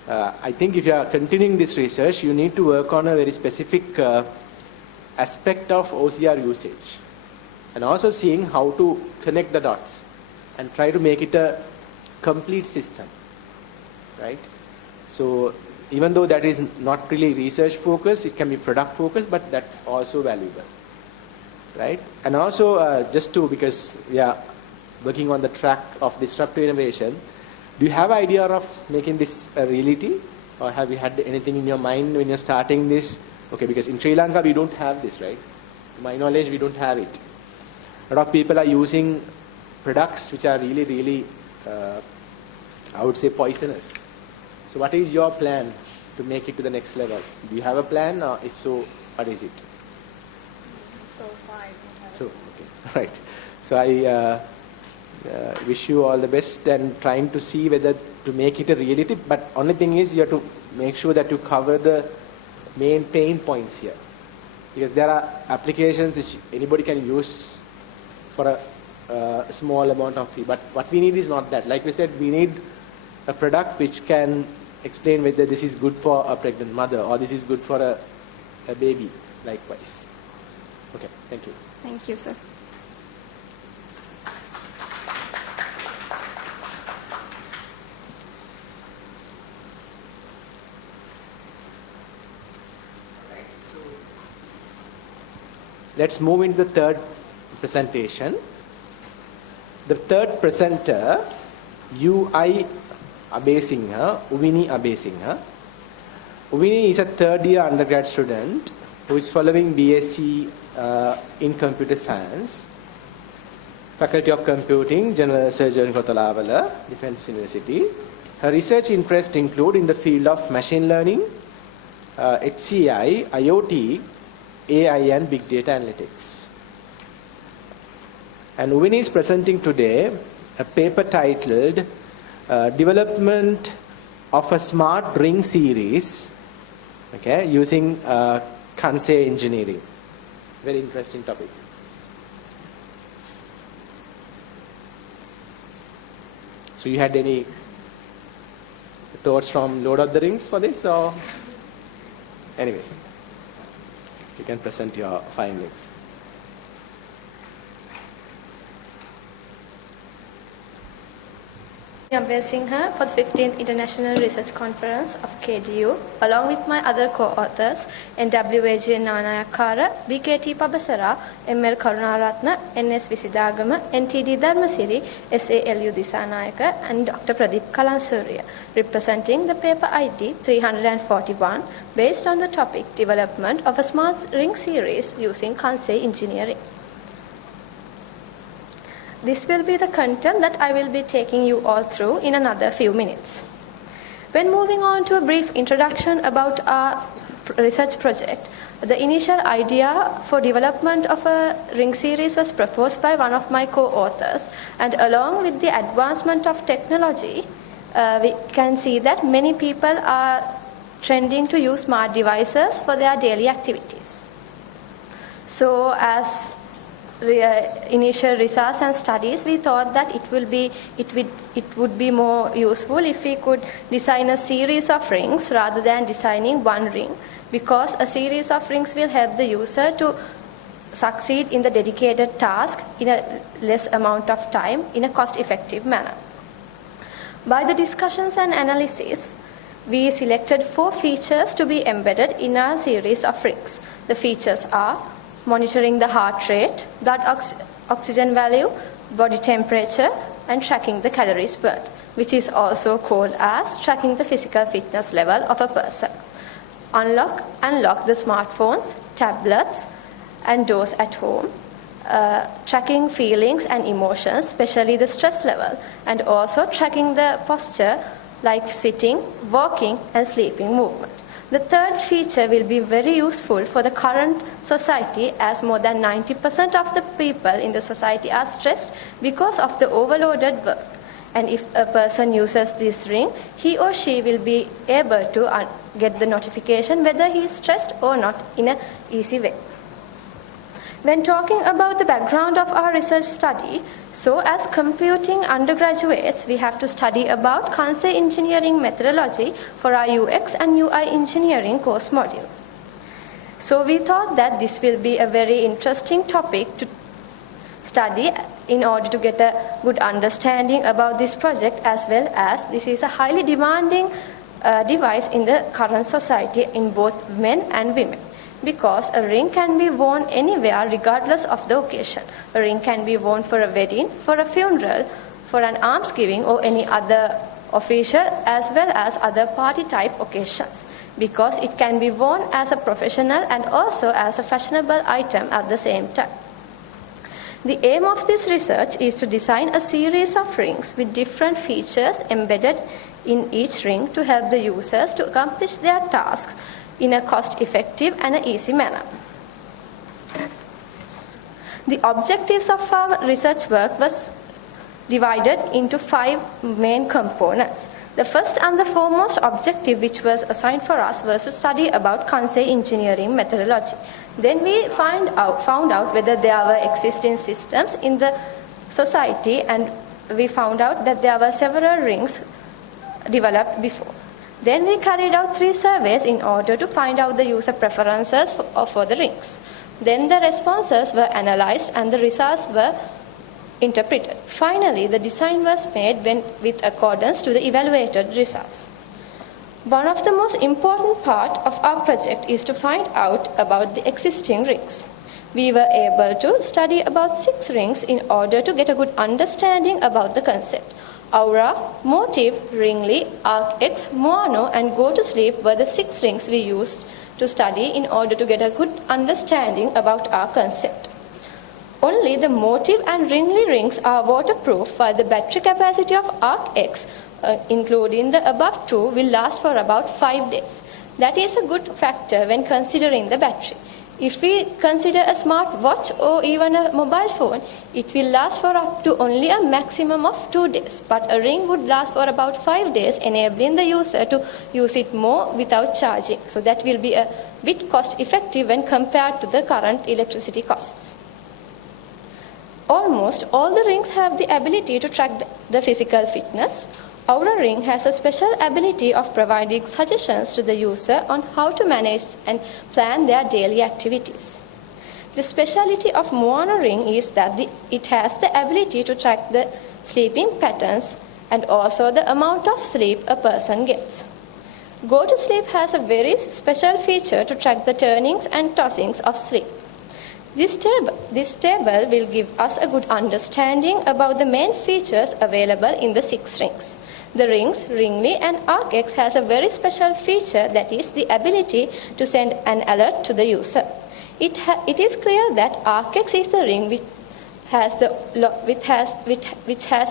I think if you are continuing this research, you need to work on a very specific aspect of OCR usage, and also seeing how to connect the dots and try to make it a complete system, right? So even though that is not really research focused, it can be product focused, but that's also valuable, right? And also because we are working on the track of disruptive innovation, do you have an idea of making this a reality, or have you had anything in your mind when you're starting this? Okay, because in Sri Lanka we don't have this, right? To my knowledge, we don't have it. A lot of people are using products which are really, really, I would say, poisonous. So what is your plan to make it to the next level? Do you have a plan, or if so, what is it? So far, I don't have. So, okay, right. So I wish you all the best, and trying to see whether to make it a reality. But only thing is, you have to make sure that you cover the main pain points here, because there are applications which anybody can use for a small amount of fee. But what we need is not that. Like we said, we need a product which can explain whether this is good for a pregnant mother or this is good for a baby, likewise. Okay, thank you. Thank you, sir. Let's move into the third presentation. The third presenter, Abeyasinghe, Uvini Abeyasinghe. Uvini is a third-year undergrad student who is following BSc in Computer Science, Faculty of Computing, General Surgeon Kothalawala, Defence University. Her research interests include in the field of machine learning, HCI, IoT, AI and big data analytics. And Uvini is presenting today a paper titled Development of a Smart Ring Series, okay, using Kansei engineering. Very interesting topic. So you had any thoughts from Lord of the Rings for this, or anyway? You can present your findings. Abeyasinghe for the 15th International Research Conference of KDU, along with my other co-authors, NWAGN Nanayakkara, BKT Pabasara, ML Karunaratne, NS Wisidagama, NTD Dharmasiri, SALU Dissanayake, and Dr. Pradeep Kalansooriya, representing the paper ID 341, based on the topic Development of a Smart Ring Series using Kansei engineering. This will be the content that I will be taking you all through in another few minutes. When moving on to a brief introduction about our research project, the initial idea for development of a ring series was proposed by one of my co-authors, and along with the advancement of technology, we can see that many people are trending to use smart devices for their daily activities. So as initial research and studies, we thought that it would be more useful if we could design a series of rings rather than designing one ring, because a series of rings will help the user to succeed in the dedicated task in a less amount of time in a cost-effective manner. By the discussions and analysis, we selected 4 features to be embedded in our series of rings. The features are monitoring the heart rate, blood oxygen value, body temperature, and tracking the calories burned, which is also called as tracking the physical fitness level of a person. Unlock and lock the smartphones, tablets, and doors at home. Tracking feelings and emotions, especially the stress level, and also tracking the posture like sitting, walking, and sleeping movement. The third feature will be very useful for the current society, as more than 90% of the people in the society are stressed because of the overloaded work. And if a person uses this ring, he or she will be able to get the notification whether he is stressed or not in an easy way. When talking about the background of our research study, so as computing undergraduates, we have to study about Kansei engineering methodology for our UX and UI engineering course module. So we thought that this will be a very interesting topic to study in order to get a good understanding about this project, as well as this is a highly demanding device in the current society in both men and women. Because a ring can be worn anywhere regardless of the occasion. A ring can be worn for a wedding, for a funeral, for an almsgiving or any other official, as well as other party type occasions, because it can be worn as a professional and also as a fashionable item at the same time. The aim of this research is to design a series of rings with different features embedded in each ring to help the users to accomplish their tasks in a cost-effective and an easy manner. The objectives of our research work was divided into 5 main components. The first and the foremost objective which was assigned for us was to study about Kansei engineering methodology. Then we found out whether there were existing systems in the society, and we found out that there were several rings developed before. Then we carried out 3 surveys in order to find out the user preferences for the rings. Then the responses were analyzed and the results were interpreted. Finally, the design was made with accordance to the evaluated results. One of the most important part of our project is to find out about the existing rings. We were able to study about 6 rings in order to get a good understanding about the concept. Aura, Motive, Ringly, ArcX, Moano, and Go to Sleep were the 6 rings we used to study in order to get a good understanding about our concept. Only the Motive and Ringly rings are waterproof, while the battery capacity of ArcX, including the above 2, will last for about 5 days. That is a good factor when considering the battery. If we consider a smart watch or even a mobile phone, it will last for up to only a maximum of 2 days. But a ring would last for about 5 days, enabling the user to use it more without charging. So that will be a bit cost effective when compared to the current electricity costs. Almost all the rings have the ability to track the physical fitness. Aura Ring has a special ability of providing suggestions to the user on how to manage and plan their daily activities. The speciality of Moano Ring is that it has the ability to track the sleeping patterns and also the amount of sleep a person gets. Go to Sleep has a very special feature to track the turnings and tossings of sleep. This table will give us a good understanding about the main features available in the 6 rings. The rings, Ringly and ArcX, has a very special feature, that is the ability to send an alert to the user. It is clear that ArcX is the ring which has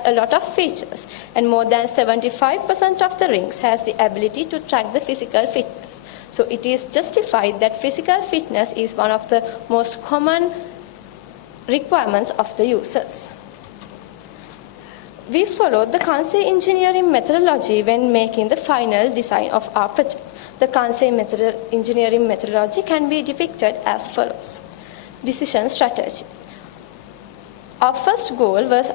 a lot of features, and more than 75% of the rings has the ability to track the physical fitness. So it is justified that physical fitness is one of the most common requirements of the users. We followed the Kansei engineering methodology when making the final design of our project. The Kansei engineering methodology can be depicted as follows. Decision strategy. Our first goal was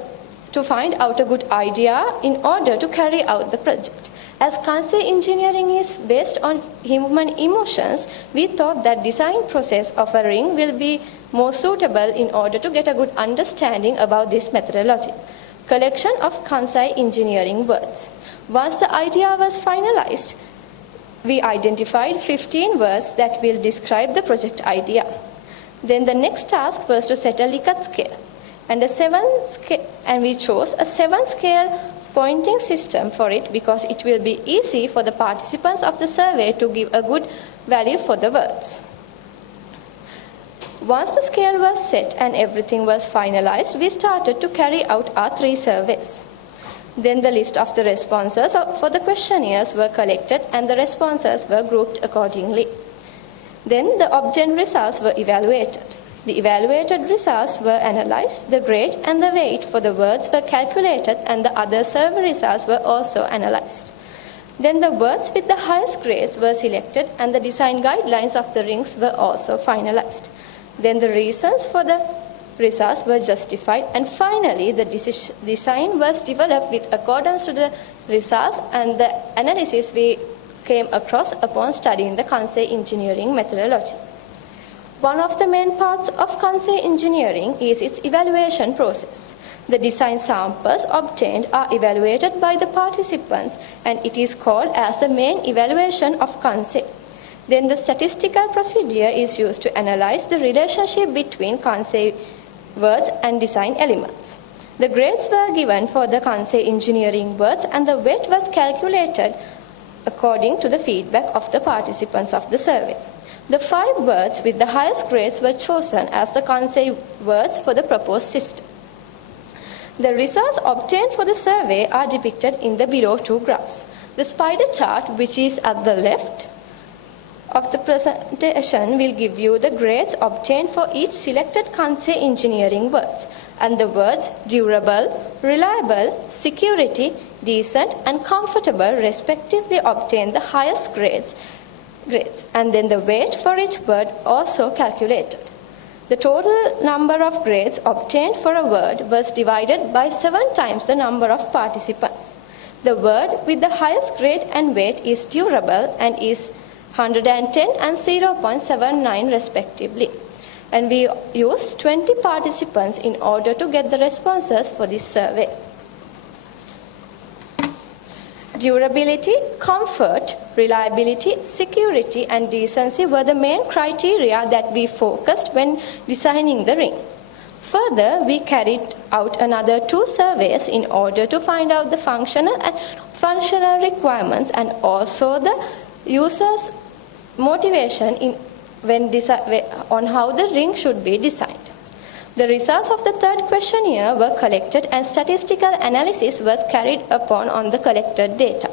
to find out a good idea in order to carry out the project. As Kansei engineering is based on human emotions, we thought that design process of a ring will be more suitable in order to get a good understanding about this methodology. Collection of Kansei engineering words. Once the idea was finalized, we identified 15 words that will describe the project idea. Then the next task was to set a Likert scale, and we chose a 7-scale pointing system for it because it will be easy for the participants of the survey to give a good value for the words. Once the scale was set and everything was finalized, we started to carry out our 3 surveys. Then the list of the responses for the questionnaires were collected and the responses were grouped accordingly. Then the OBGEN results were evaluated. The evaluated results were analyzed, the grade and the weight for the words were calculated, and the other survey results were also analyzed. Then the words with the highest grades were selected and the design guidelines of the rings were also finalized. Then the reasons for the results were justified, and finally the design was developed with accordance to the results and the analysis we came across upon studying the Kansei engineering methodology. One of the main parts of Kansei engineering is its evaluation process. The design samples obtained are evaluated by the participants, and it is called as the main evaluation of Kansei. Then the statistical procedure is used to analyze the relationship between Kansei words and design elements. The grades were given for the Kansei engineering words, and the weight was calculated according to the feedback of the participants of the survey. The 5 words with the highest grades were chosen as the Kansei words for the proposed system. The results obtained for the survey are depicted in the below 2 graphs. The spider chart, which is at the left of the presentation, will give you the grades obtained for each selected Kansei engineering words, and the words durable, reliable, security, decent and comfortable respectively obtained the highest grades, and then the weight for each word also calculated. The total number of grades obtained for a word was divided by 7 times the number of participants. The word with the highest grade and weight is durable and is 110 and 0.79 respectively. And we used 20 participants in order to get the responses for this survey. Durability, comfort, reliability, security and decency were the main criteria that we focused when designing the ring. Further, we carried out another 2 surveys in order to find out the functional requirements and also the user's motivation on how the ring should be designed. The results of the 3rd questionnaire were collected and statistical analysis was carried upon on the collected data.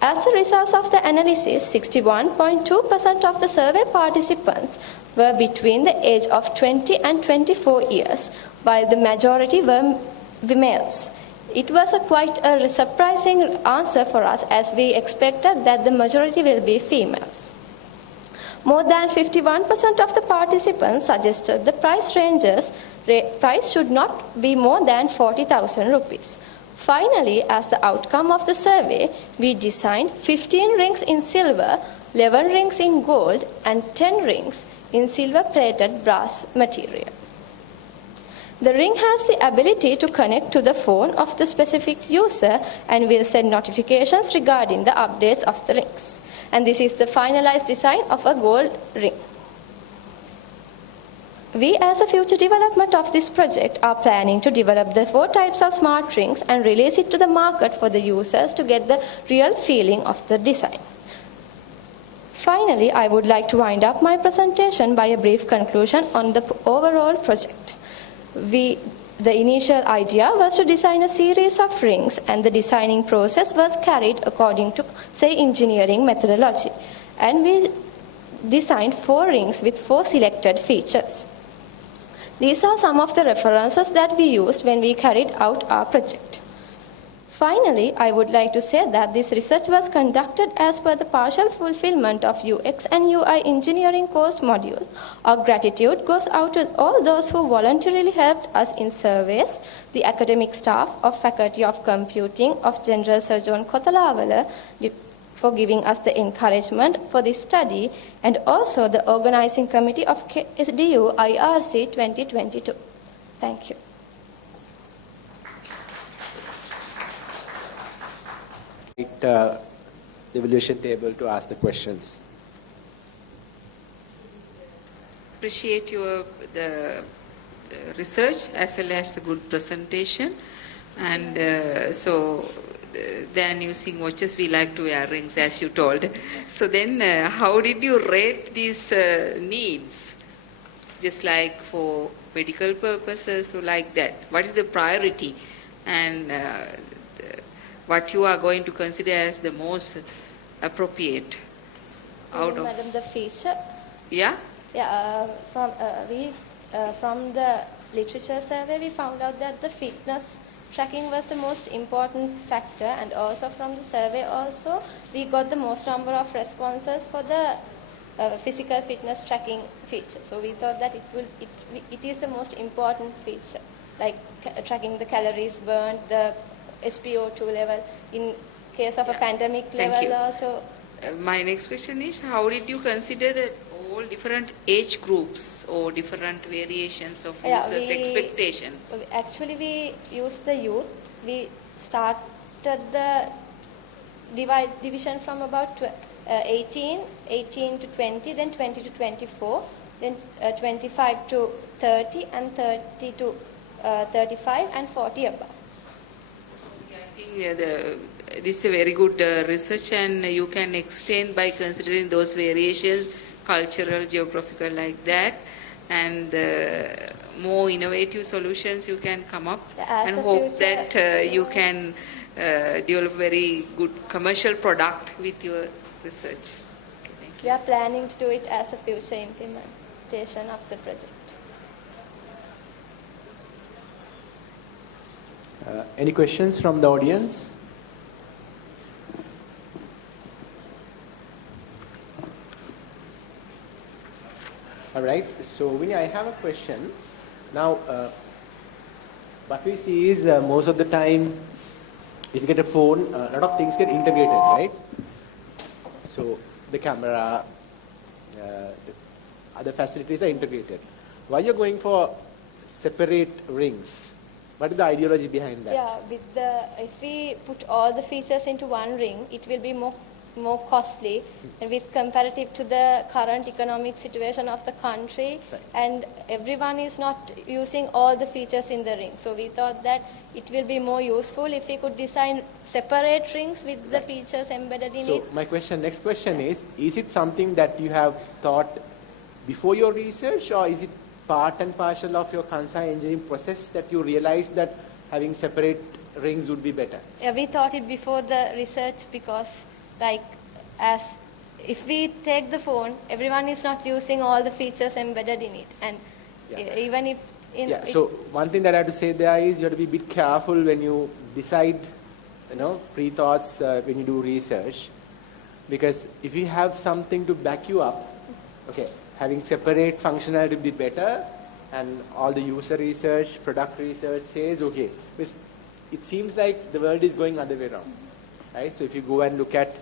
As the results of the analysis, 61.2% of the survey participants were between the age of 20 and 24 years, while the majority were males. It was quite a surprising answer for us, as we expected that the majority will be females. More than 51% of the participants suggested the price should not be more than 40,000 rupees. Finally, as the outcome of the survey, we designed 15 rings in silver, 11 rings in gold, and 10 rings in silver-plated brass material. The ring has the ability to connect to the phone of the specific user and will send notifications regarding the updates of the rings. And this is the finalized design of a gold ring. We, as a future development of this project, are planning to develop the 4 types of smart rings and release it to the market for the users to get the real feeling of the design. Finally, I would like to wind up my presentation by a brief conclusion on the overall project. The initial idea was to design a series of rings, and the designing process was carried according to Kansei engineering methodology. And we designed 4 rings with 4 selected features. These are some of the references that we used when we carried out our project. Finally, I would like to say that this research was conducted as per the partial fulfillment of UX and UI engineering course module. Our gratitude goes out to all those who voluntarily helped us in surveys, the academic staff of Faculty of Computing of General Surgeon Kothalavala for giving us the encouragement for this study, and also the organizing committee of KSDU IRC 2022. Thank you. The evaluation table to ask the questions. Appreciate the research as well as the good presentation, and then using watches we like to wear rings as you told. So then how did you rate these needs, just like for medical purposes or like that? What is the priority, and what you are going to consider as the most appropriate out of? Madam, the feature. Yeah. Yeah. From the literature survey, we found out that the fitness tracking was the most important factor, and also from the survey also we got the most number of responses for the physical fitness tracking feature. So we thought that it is the most important feature, like tracking the calories burned, the SpO2 level in case of a pandemic level also. My next question is, how did you consider that all different age groups or different variations of users' expectations? Actually, we used the youth. We started the division from about 18 to 20, then 20 to 24, then 25 to 30, and 30 to 35, and 40 above. I think this is a very good research, and you can extend by considering those variations, cultural, geographical, like that, and more innovative solutions you can come up, and hope that you can develop very good commercial product with your research. Okay, thank you. We are planning to do it as a future implementation of the project. Any questions from the audience? All right, so Vinny, I have a question. Now, what we see is most of the time, if you get a phone, a lot of things get integrated, right? So the camera, the other facilities are integrated. Why you're going for separate rings? What is the ideology behind that? Yeah, if we put all the features into one ring, it will be more costly, and with comparative to the current economic situation of the country, right, and everyone is not using all the features in the ring. So we thought that it will be more useful if we could design separate rings with the features embedded in it. So my next question is it something that you have thought before your research, or is it part and parcel of your Kansei engineering process that you realized that having separate rings would be better? Yeah, we thought it before the research, because as if we take the phone, everyone is not using all the features embedded in it, and even if so one thing that I have to say there is you have to be a bit careful when you decide, pre-thoughts when you do research, because if you have something to back you up, okay, having separate functionality would be better, and all the user research, product research says okay, because it seems like the world is going other way around, right? So if you go and look at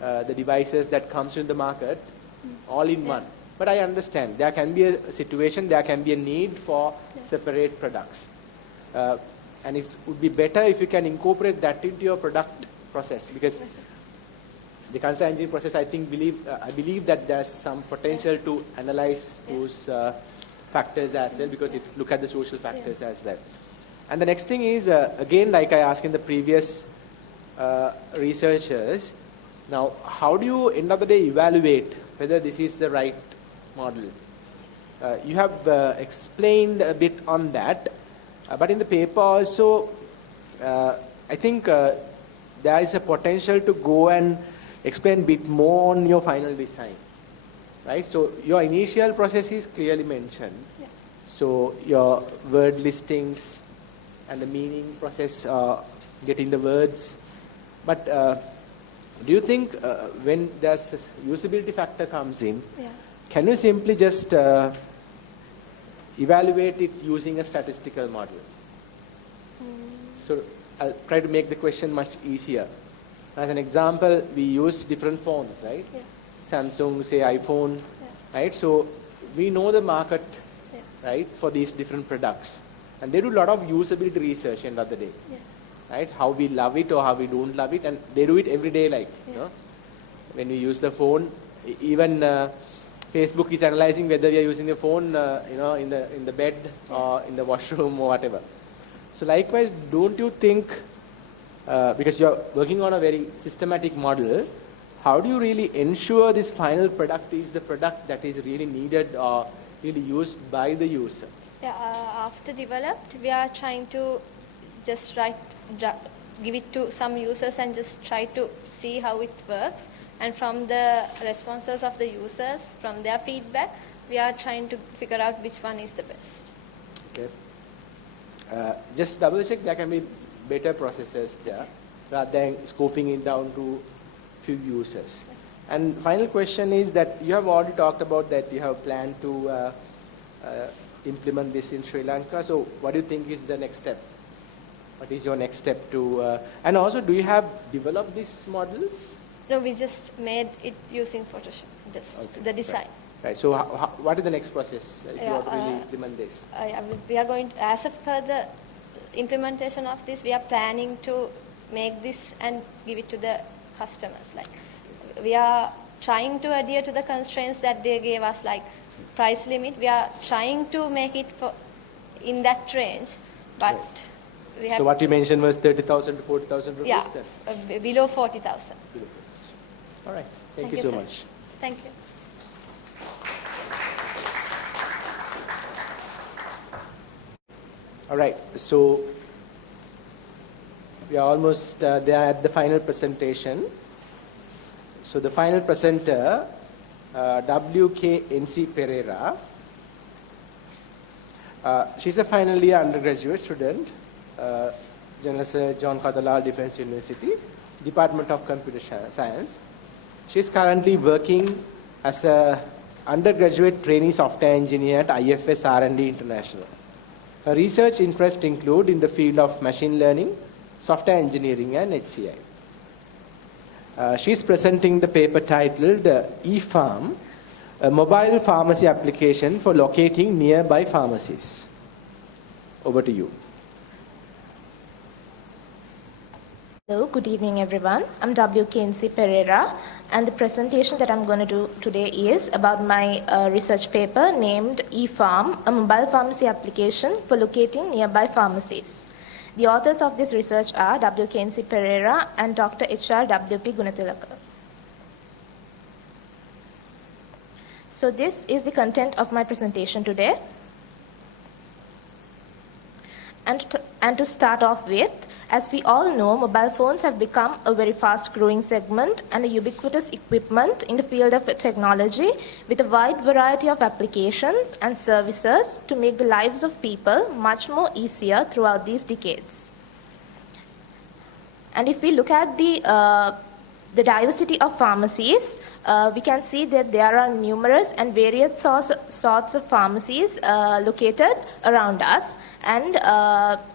the devices that comes in the market, all in one. But I understand there can be a situation, there can be a need for separate products, and it would be better if you can incorporate that into your product process, because the Kansei engineering process, I believe that there's some potential to analyze those factors as well, because it's look at the social factors as well. And the next thing is again, like I asked in the previous researchers. Now, how do you, end of the day, evaluate whether this is the right model? You have explained a bit on that, but in the paper also, I think there is a potential to go and explain a bit more on your final design, right? So your initial process is clearly mentioned. So your word listings and the meaning process getting the words. But do you think when this usability factor comes in, can you simply just evaluate it using a statistical model? So I'll try to make the question much easier. As an example, we use different phones, right? Samsung, say iPhone, right? So we know the market, right, for these different products. And they do a lot of usability research end of the day, right? How we love it or how we don't love it. And they do it every day, like, you know, when we use the phone, even Facebook is analyzing whether we are using the phone, you know, in the bed or in the washroom or whatever. So likewise, don't you think, because you are working on a very systematic model, how do you really ensure this final product is the product that is really needed or really used by the user? After developed, we are trying to just give it to some users and just try to see how it works. And from the responses of the users, from their feedback, we are trying to figure out which one is the best. Okay. Just double check, there can be better processes there rather than scoping it down to few users. And final question is that you have already talked about that you have planned to implement this in Sri Lanka. So what do you think is the next step? What is your next step to, and also do you have developed these models? No, we just made it using Photoshop, just the design. Right. So what is the next process if you want to really implement this? We are going to, as a further implementation of this, we are planning to make this and give it to the customers. Like, we are trying to adhere to the constraints that they gave us, like price limit. We are trying to make it in that range, but we have. So what you mentioned was 30,000 to 40,000 rupees. Yeah, that's below 40,000. All right. Thank you so much. Thank you. All right. So we are almost there at the final presentation. So the final presenter, WKNC Pereira. She's a final year undergraduate student, General Sir John Kadalal Defence University, Department of Computer Science. She's currently working as an undergraduate trainee software engineer at IFS R&D International. Her research interests include in the field of machine learning, software engineering, and HCI. She's presenting the paper titled eFarm, a mobile pharmacy application for locating nearby pharmacies. Over to you. Hello, good evening everyone. I'm WKNC Pereira, and the presentation that I'm going to do today is about my research paper named eFarm, a mobile pharmacy application for locating nearby pharmacies. The authors of this research are WKNC Pereira and Dr. HR WP Gunathilaka. So this is the content of my presentation today. And to start off with, as we all know, mobile phones have become a very fast-growing segment and a ubiquitous equipment in the field of technology with a wide variety of applications and services to make the lives of people much more easier throughout these decades. And if we look at the diversity of pharmacies, we can see that there are numerous and various sorts of pharmacies located around us, and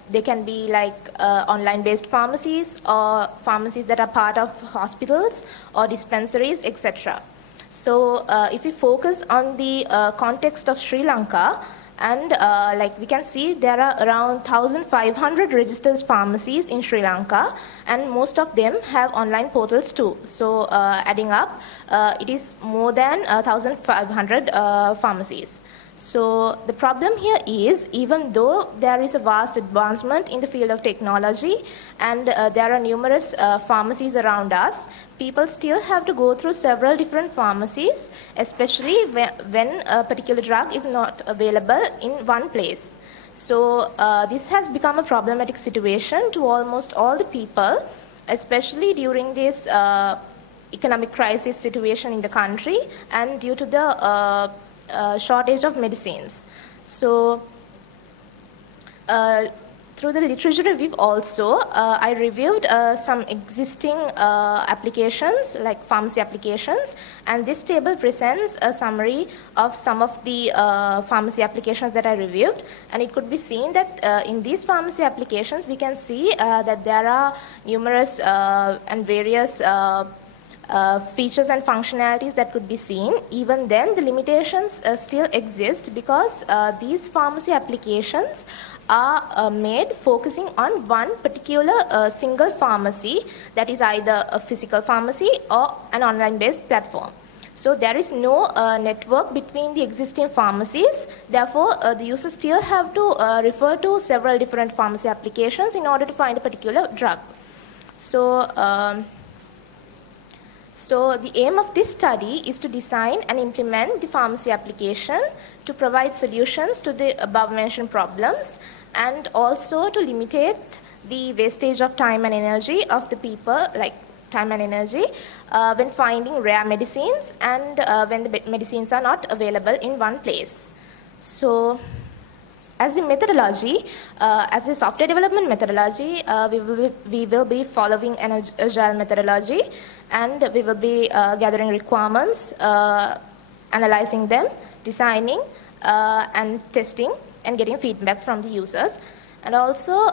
they can be like online-based pharmacies or pharmacies that are part of hospitals or dispensaries, etc. So if we focus on the context of Sri Lanka, and like we can see there are around 1,500 registered pharmacies in Sri Lanka, and most of them have online portals too. So adding up, it is more than 1,500 pharmacies. So the problem here is, even though there is a vast advancement in the field of technology and there are numerous pharmacies around us, people still have to go through several different pharmacies, especially when a particular drug is not available in one place. So this has become a problematic situation to almost all the people, especially during this economic crisis situation in the country and due to the shortage of medicines. So Through the literature review also, I reviewed some existing applications, like pharmacy applications, and this table presents a summary of some of the pharmacy applications that I reviewed. And it could be seen that in these pharmacy applications, we can see that there are numerous and various features and functionalities that could be seen. Even then, the limitations still exist because these pharmacy applications are made focusing on one particular single pharmacy, that is either a physical pharmacy or an online-based platform. So there is no network between the existing pharmacies. Therefore, the users still have to refer to several different pharmacy applications in order to find a particular drug. So the aim of this study is to design and implement the pharmacy application to provide solutions to the above-mentioned problems, and also to limitate the wastage of time and energy of the people, like time and energy, when finding rare medicines and when the medicines are not available in one place. So, as a methodology, as a software development methodology, we will be following an agile methodology, and we will be gathering requirements, analyzing them, designing and testing, and getting feedbacks from the users. And also,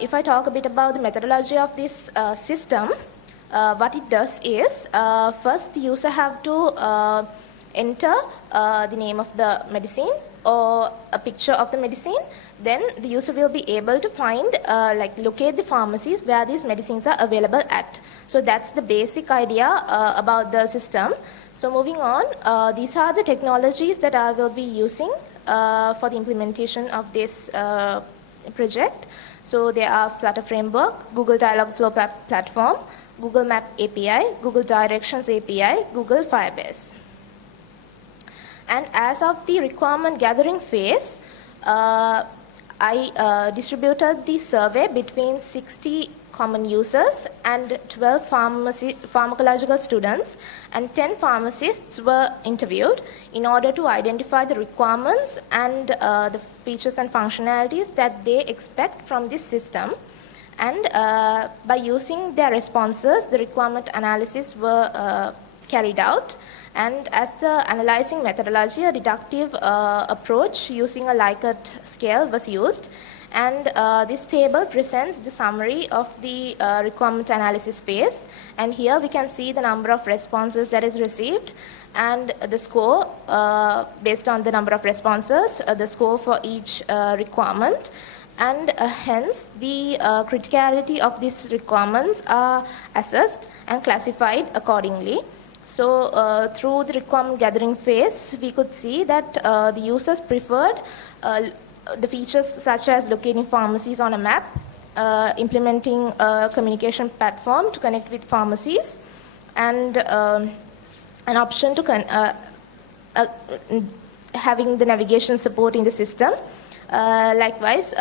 if I talk a bit about the methodology of this system, what it does is, first the user have to enter the name of the medicine or a picture of the medicine. Then the user will be able to find, locate the pharmacies where these medicines are available at. So that's the basic idea about the system. So moving on, these are the technologies that I will be using for the implementation of this project. So they are Flutter Framework, Google Dialogflow Platform, Google Map API, Google Directions API, Google Firebase. And as of the requirement gathering phase, I distributed the survey between 60 common users and 12 pharmacological students, and 10 pharmacists were interviewed in order to identify the requirements and the features and functionalities that they expect from this system. And by using their responses, the requirement analysis were carried out. And as the analyzing methodology, a deductive approach using a Likert scale was used. And this table presents the summary of the requirement analysis phase. And here we can see the number of responses that is received and the score based on the number of responses, the score for each requirement. And hence the criticality of these requirements are assessed and classified accordingly. So through the requirement gathering phase, we could see that the users preferred the features such as locating pharmacies on a map, implementing a communication platform to connect with pharmacies, and an option to having the navigation support in the system. Likewise,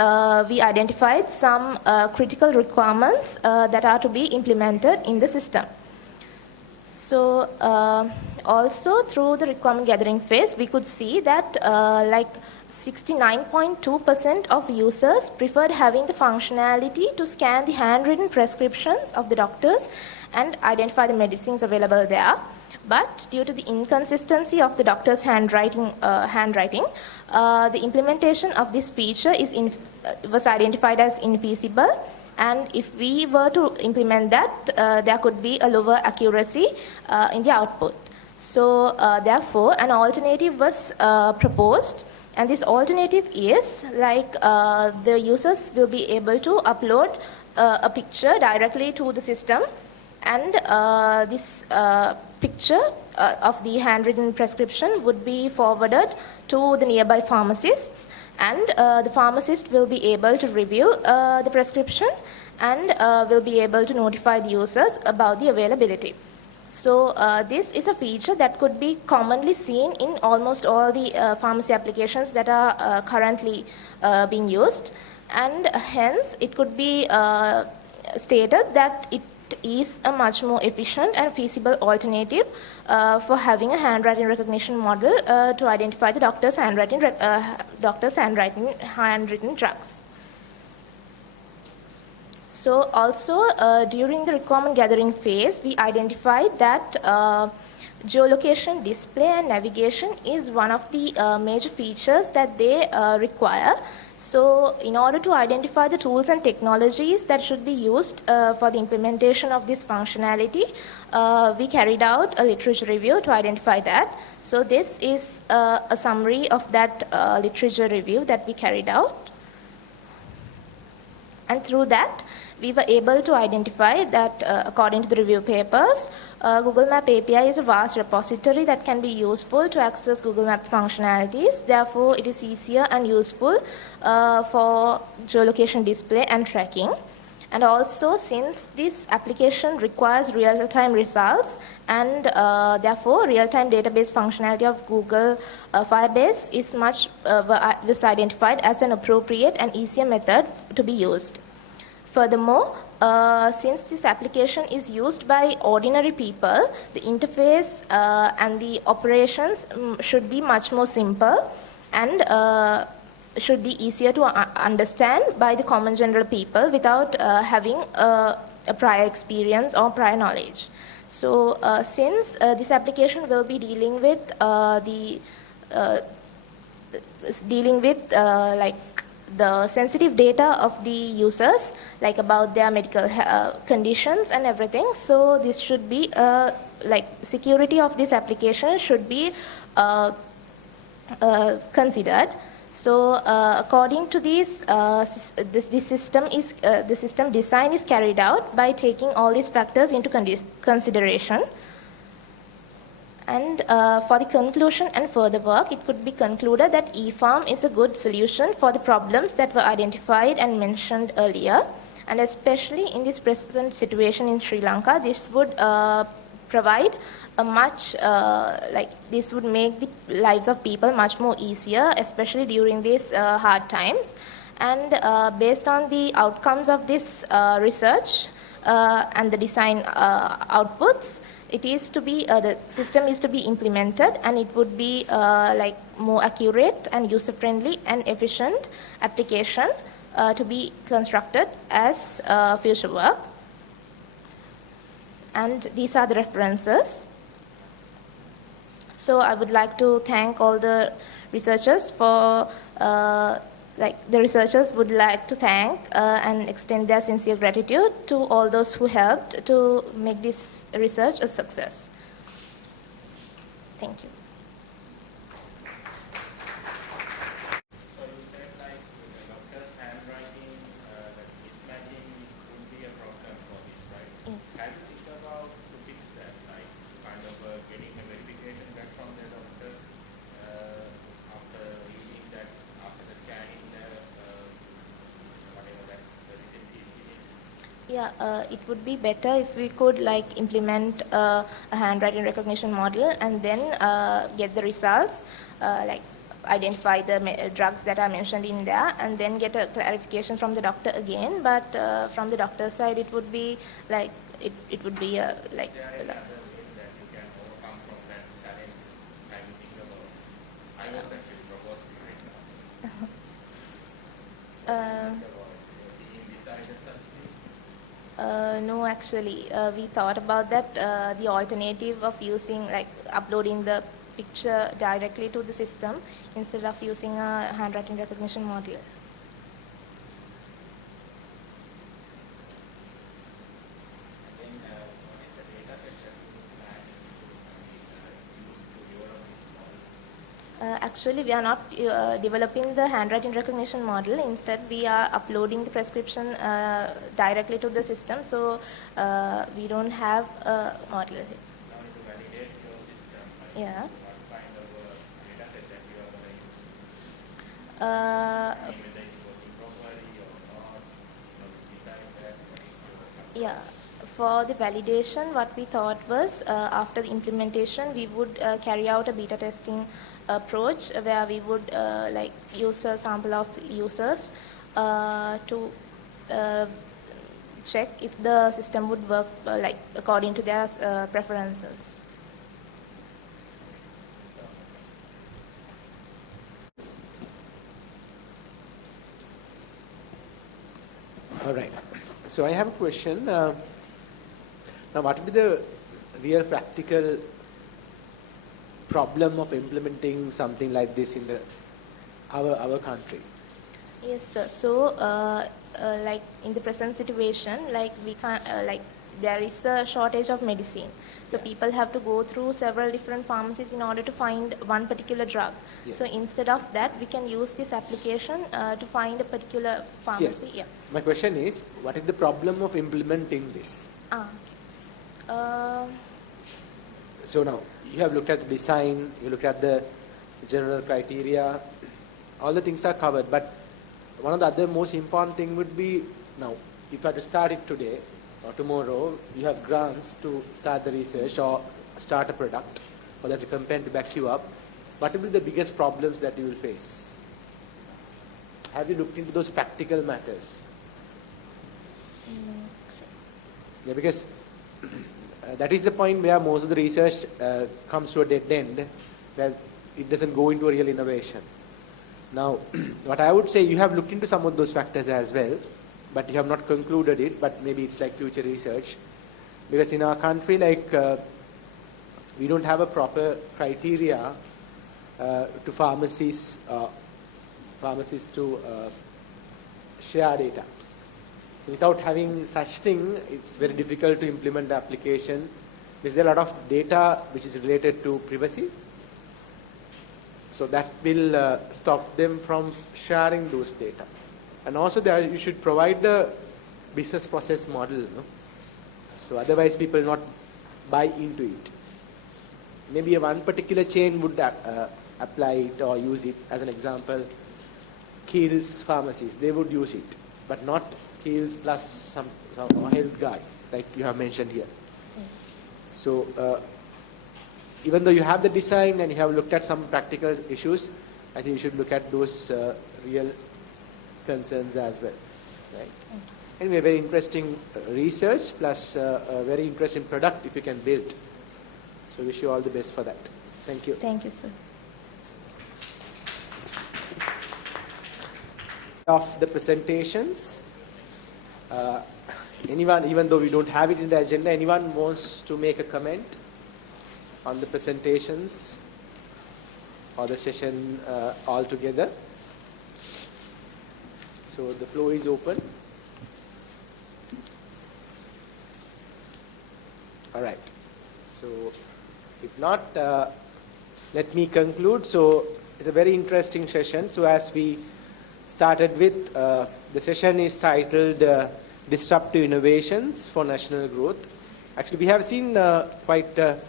we identified some critical requirements that are to be implemented in the system. So also through the requirement gathering phase, we could see that 69.2% of users preferred having the functionality to scan the handwritten prescriptions of the doctors and identify the medicines available there. But due to the inconsistency of the doctor's handwriting, the implementation of this feature was identified as infeasible. And if we were to implement that, there could be a lower accuracy in the output. So therefore, an alternative was proposed. And this alternative is the users will be able to upload a picture directly to the system, and this picture of the handwritten prescription would be forwarded to the nearby pharmacists, and the pharmacist will be able to review the prescription and will be able to notify the users about the availability. So this is a feature that could be commonly seen in almost all the pharmacy applications that are currently being used, and hence it could be stated that it is a much more efficient and feasible alternative for having a handwriting recognition model to identify the doctor's handwritten drugs. So also during the requirement gathering phase, we identified that geolocation display and navigation is one of the major features that they require. So in order to identify the tools and technologies that should be used for the implementation of this functionality, we carried out a literature review to identify that. So this is a summary of that literature review that we carried out. And through that, we were able to identify that according to the review papers, Google Map API is a vast repository that can be useful to access Google Map functionalities. Therefore, it is easier and useful for geolocation display and tracking. And also, since this application requires real-time results and therefore real-time database functionality of Google Firebase is was identified as an appropriate and easier method to be used. Furthermore, since this application is used by ordinary people, the interface and the operations should be much more simple and should be easier to understand by the common general people without having a prior experience or prior knowledge. So since this application will be dealing with like the sensitive data of the users, like about their medical conditions and everything, so this should be like security of this application should be considered. So according to this, this system is the system design is carried out by taking all these factors into consideration. And for the conclusion and further work, it could be concluded that eFarm is a good solution for the problems that were identified and mentioned earlier. And especially in this present situation in Sri Lanka, this would provide a much, this would make the lives of people much more easier, especially during these hard times. And based on the outcomes of this research and the design outputs, it is to be the system is to be implemented, and it would be like more accurate and user-friendly and efficient application to be constructed as future work. And these are the references. So I would like to thank all the researchers for the researchers would like to thank and extend their sincere gratitude to all those who helped to make this research a success. Thank you. So you said like the doctor's handwriting, that mismatching would be a problem for this, right? Yes. Have you think about to fix that, like kind of getting a verification back from the doctor after reading that, after the scanning whatever that the receipt is in it? Yeah, it would be better if we could like implement a handwriting recognition model and then get the results, like identify the drugs that are mentioned in there, and then get a clarification from the doctor again. But from the doctor's side, it would be like it would be like. Is there any other way that you can overcome from that challenge? Have you think about? I was actually proposing right now. No, actually, we thought about that. The alternative of using, like, uploading the picture directly to the system instead of using a handwriting recognition model. Actually, we are not developing the handwriting recognition model. Instead, we are uploading the prescription directly to the system. So we don't have a model. Now to validate your system, like Yeah. what kind of data set that you are going to use? Uh, Whether it's working properly or not, decide that. Yeah, for the validation, what we thought was after the implementation, we would carry out a beta testing approach where we would like use a sample of users to check if the system would work like according to their preferences. All right. So I have a question. Now, what would be the real practical problem of implementing something like this in our country? Yes, sir. So, like in the present situation, like we can't, like there is a shortage of medicine. So people have to go through several different pharmacies in order to find one particular drug. Yes. So instead of that, we can use this application to find a particular pharmacy. Yes. Yeah. My question is, what is the problem of implementing this? Okay. So now, you have looked at the design, you looked at the general criteria, all the things are covered, but one of the other most important thing would be, now, if you have to start it today or tomorrow, you have grants to start the research or start a product, or there's a campaign to back you up, what will be the biggest problems that you will face? Have you looked into those practical matters? Yeah, because that is the point where most of the research comes to a dead end, where it doesn't go into a real innovation. Now, what I would say, you have looked into some of those factors as well, but you have not concluded it, but maybe it's like future research. Because in our country, like, we don't have a proper criteria to pharmacies to share data. So without having such thing, it's very difficult to implement the application, because there are a lot of data which is related to privacy. So that will stop them from sharing those data. And also you should provide the business process model. No? So otherwise people will not buy into it. Maybe one particular chain would apply it or use it. As an example, Keel's pharmacies, they would use it, but not Keel's plus some health guy, like you have mentioned here. So even though you have the design and you have looked at some practical issues, I think you should look at those real concerns as well. Right? Anyway, very interesting research plus a very interesting product if you can build. So wish you all the best for that. Thank you. Thank you, sir. Of the presentations, anyone, even though we don't have it in the agenda, anyone wants to make a comment on the presentations or the session altogether? So the floor is open. All right. So if not, let me conclude. So it's a very interesting session. So as we started with, the session is titled Disruptive Innovations for National Growth. Actually, we have seen quite an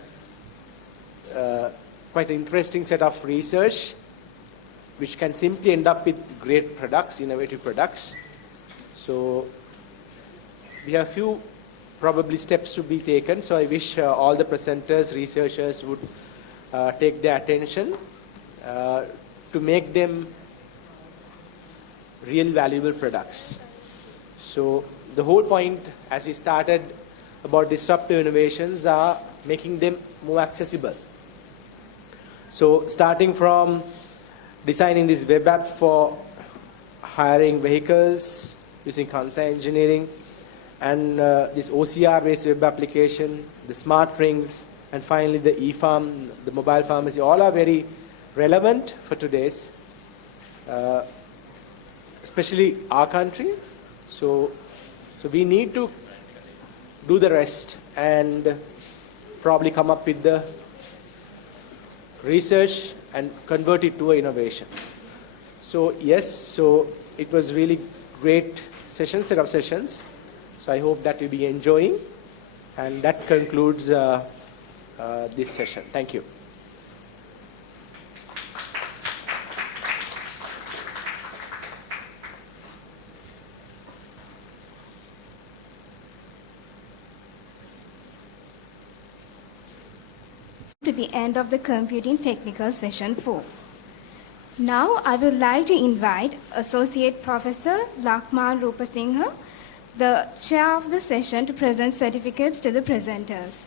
interesting set of research which can simply end up with great products, innovative products. So we have few probably steps to be taken. So I wish all the presenters, researchers would take their attention to make them real valuable products. So the whole point, as we started about disruptive innovations, are making them more accessible. So starting from designing this web app for hiring vehicles using Kansei engineering, and this OCR-based web application, the smart rings, and finally the e-farm, the mobile pharmacy, all are very relevant for today's, especially our country. So we need to do the rest and probably come up with the research and convert it to an innovation. So yes, so it was really great set of sessions. So I hope that you'll be enjoying, and that concludes this session. Thank you. To the end of the Computing Technical Session 4. Now I would like to invite Associate Professor L Rupasinghe, the chair of the session, to present certificates to the presenters.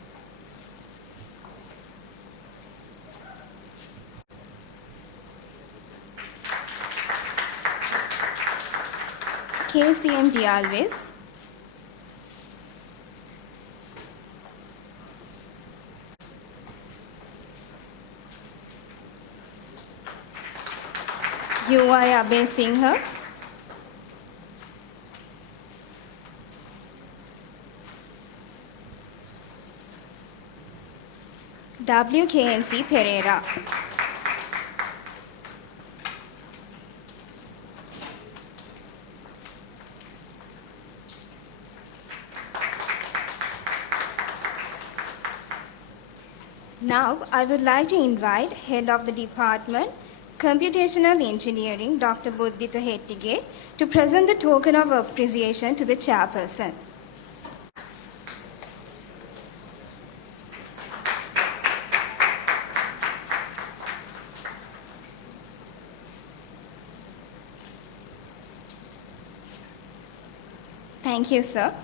KCMD Alwis, UI Abeyasinghe, WKNC Pereira. Now, I would like to invite Head of the Department, Computational Engineering, Dr. Buddhita Hettige, to present the token of appreciation to the Chairperson. Thank you, sir.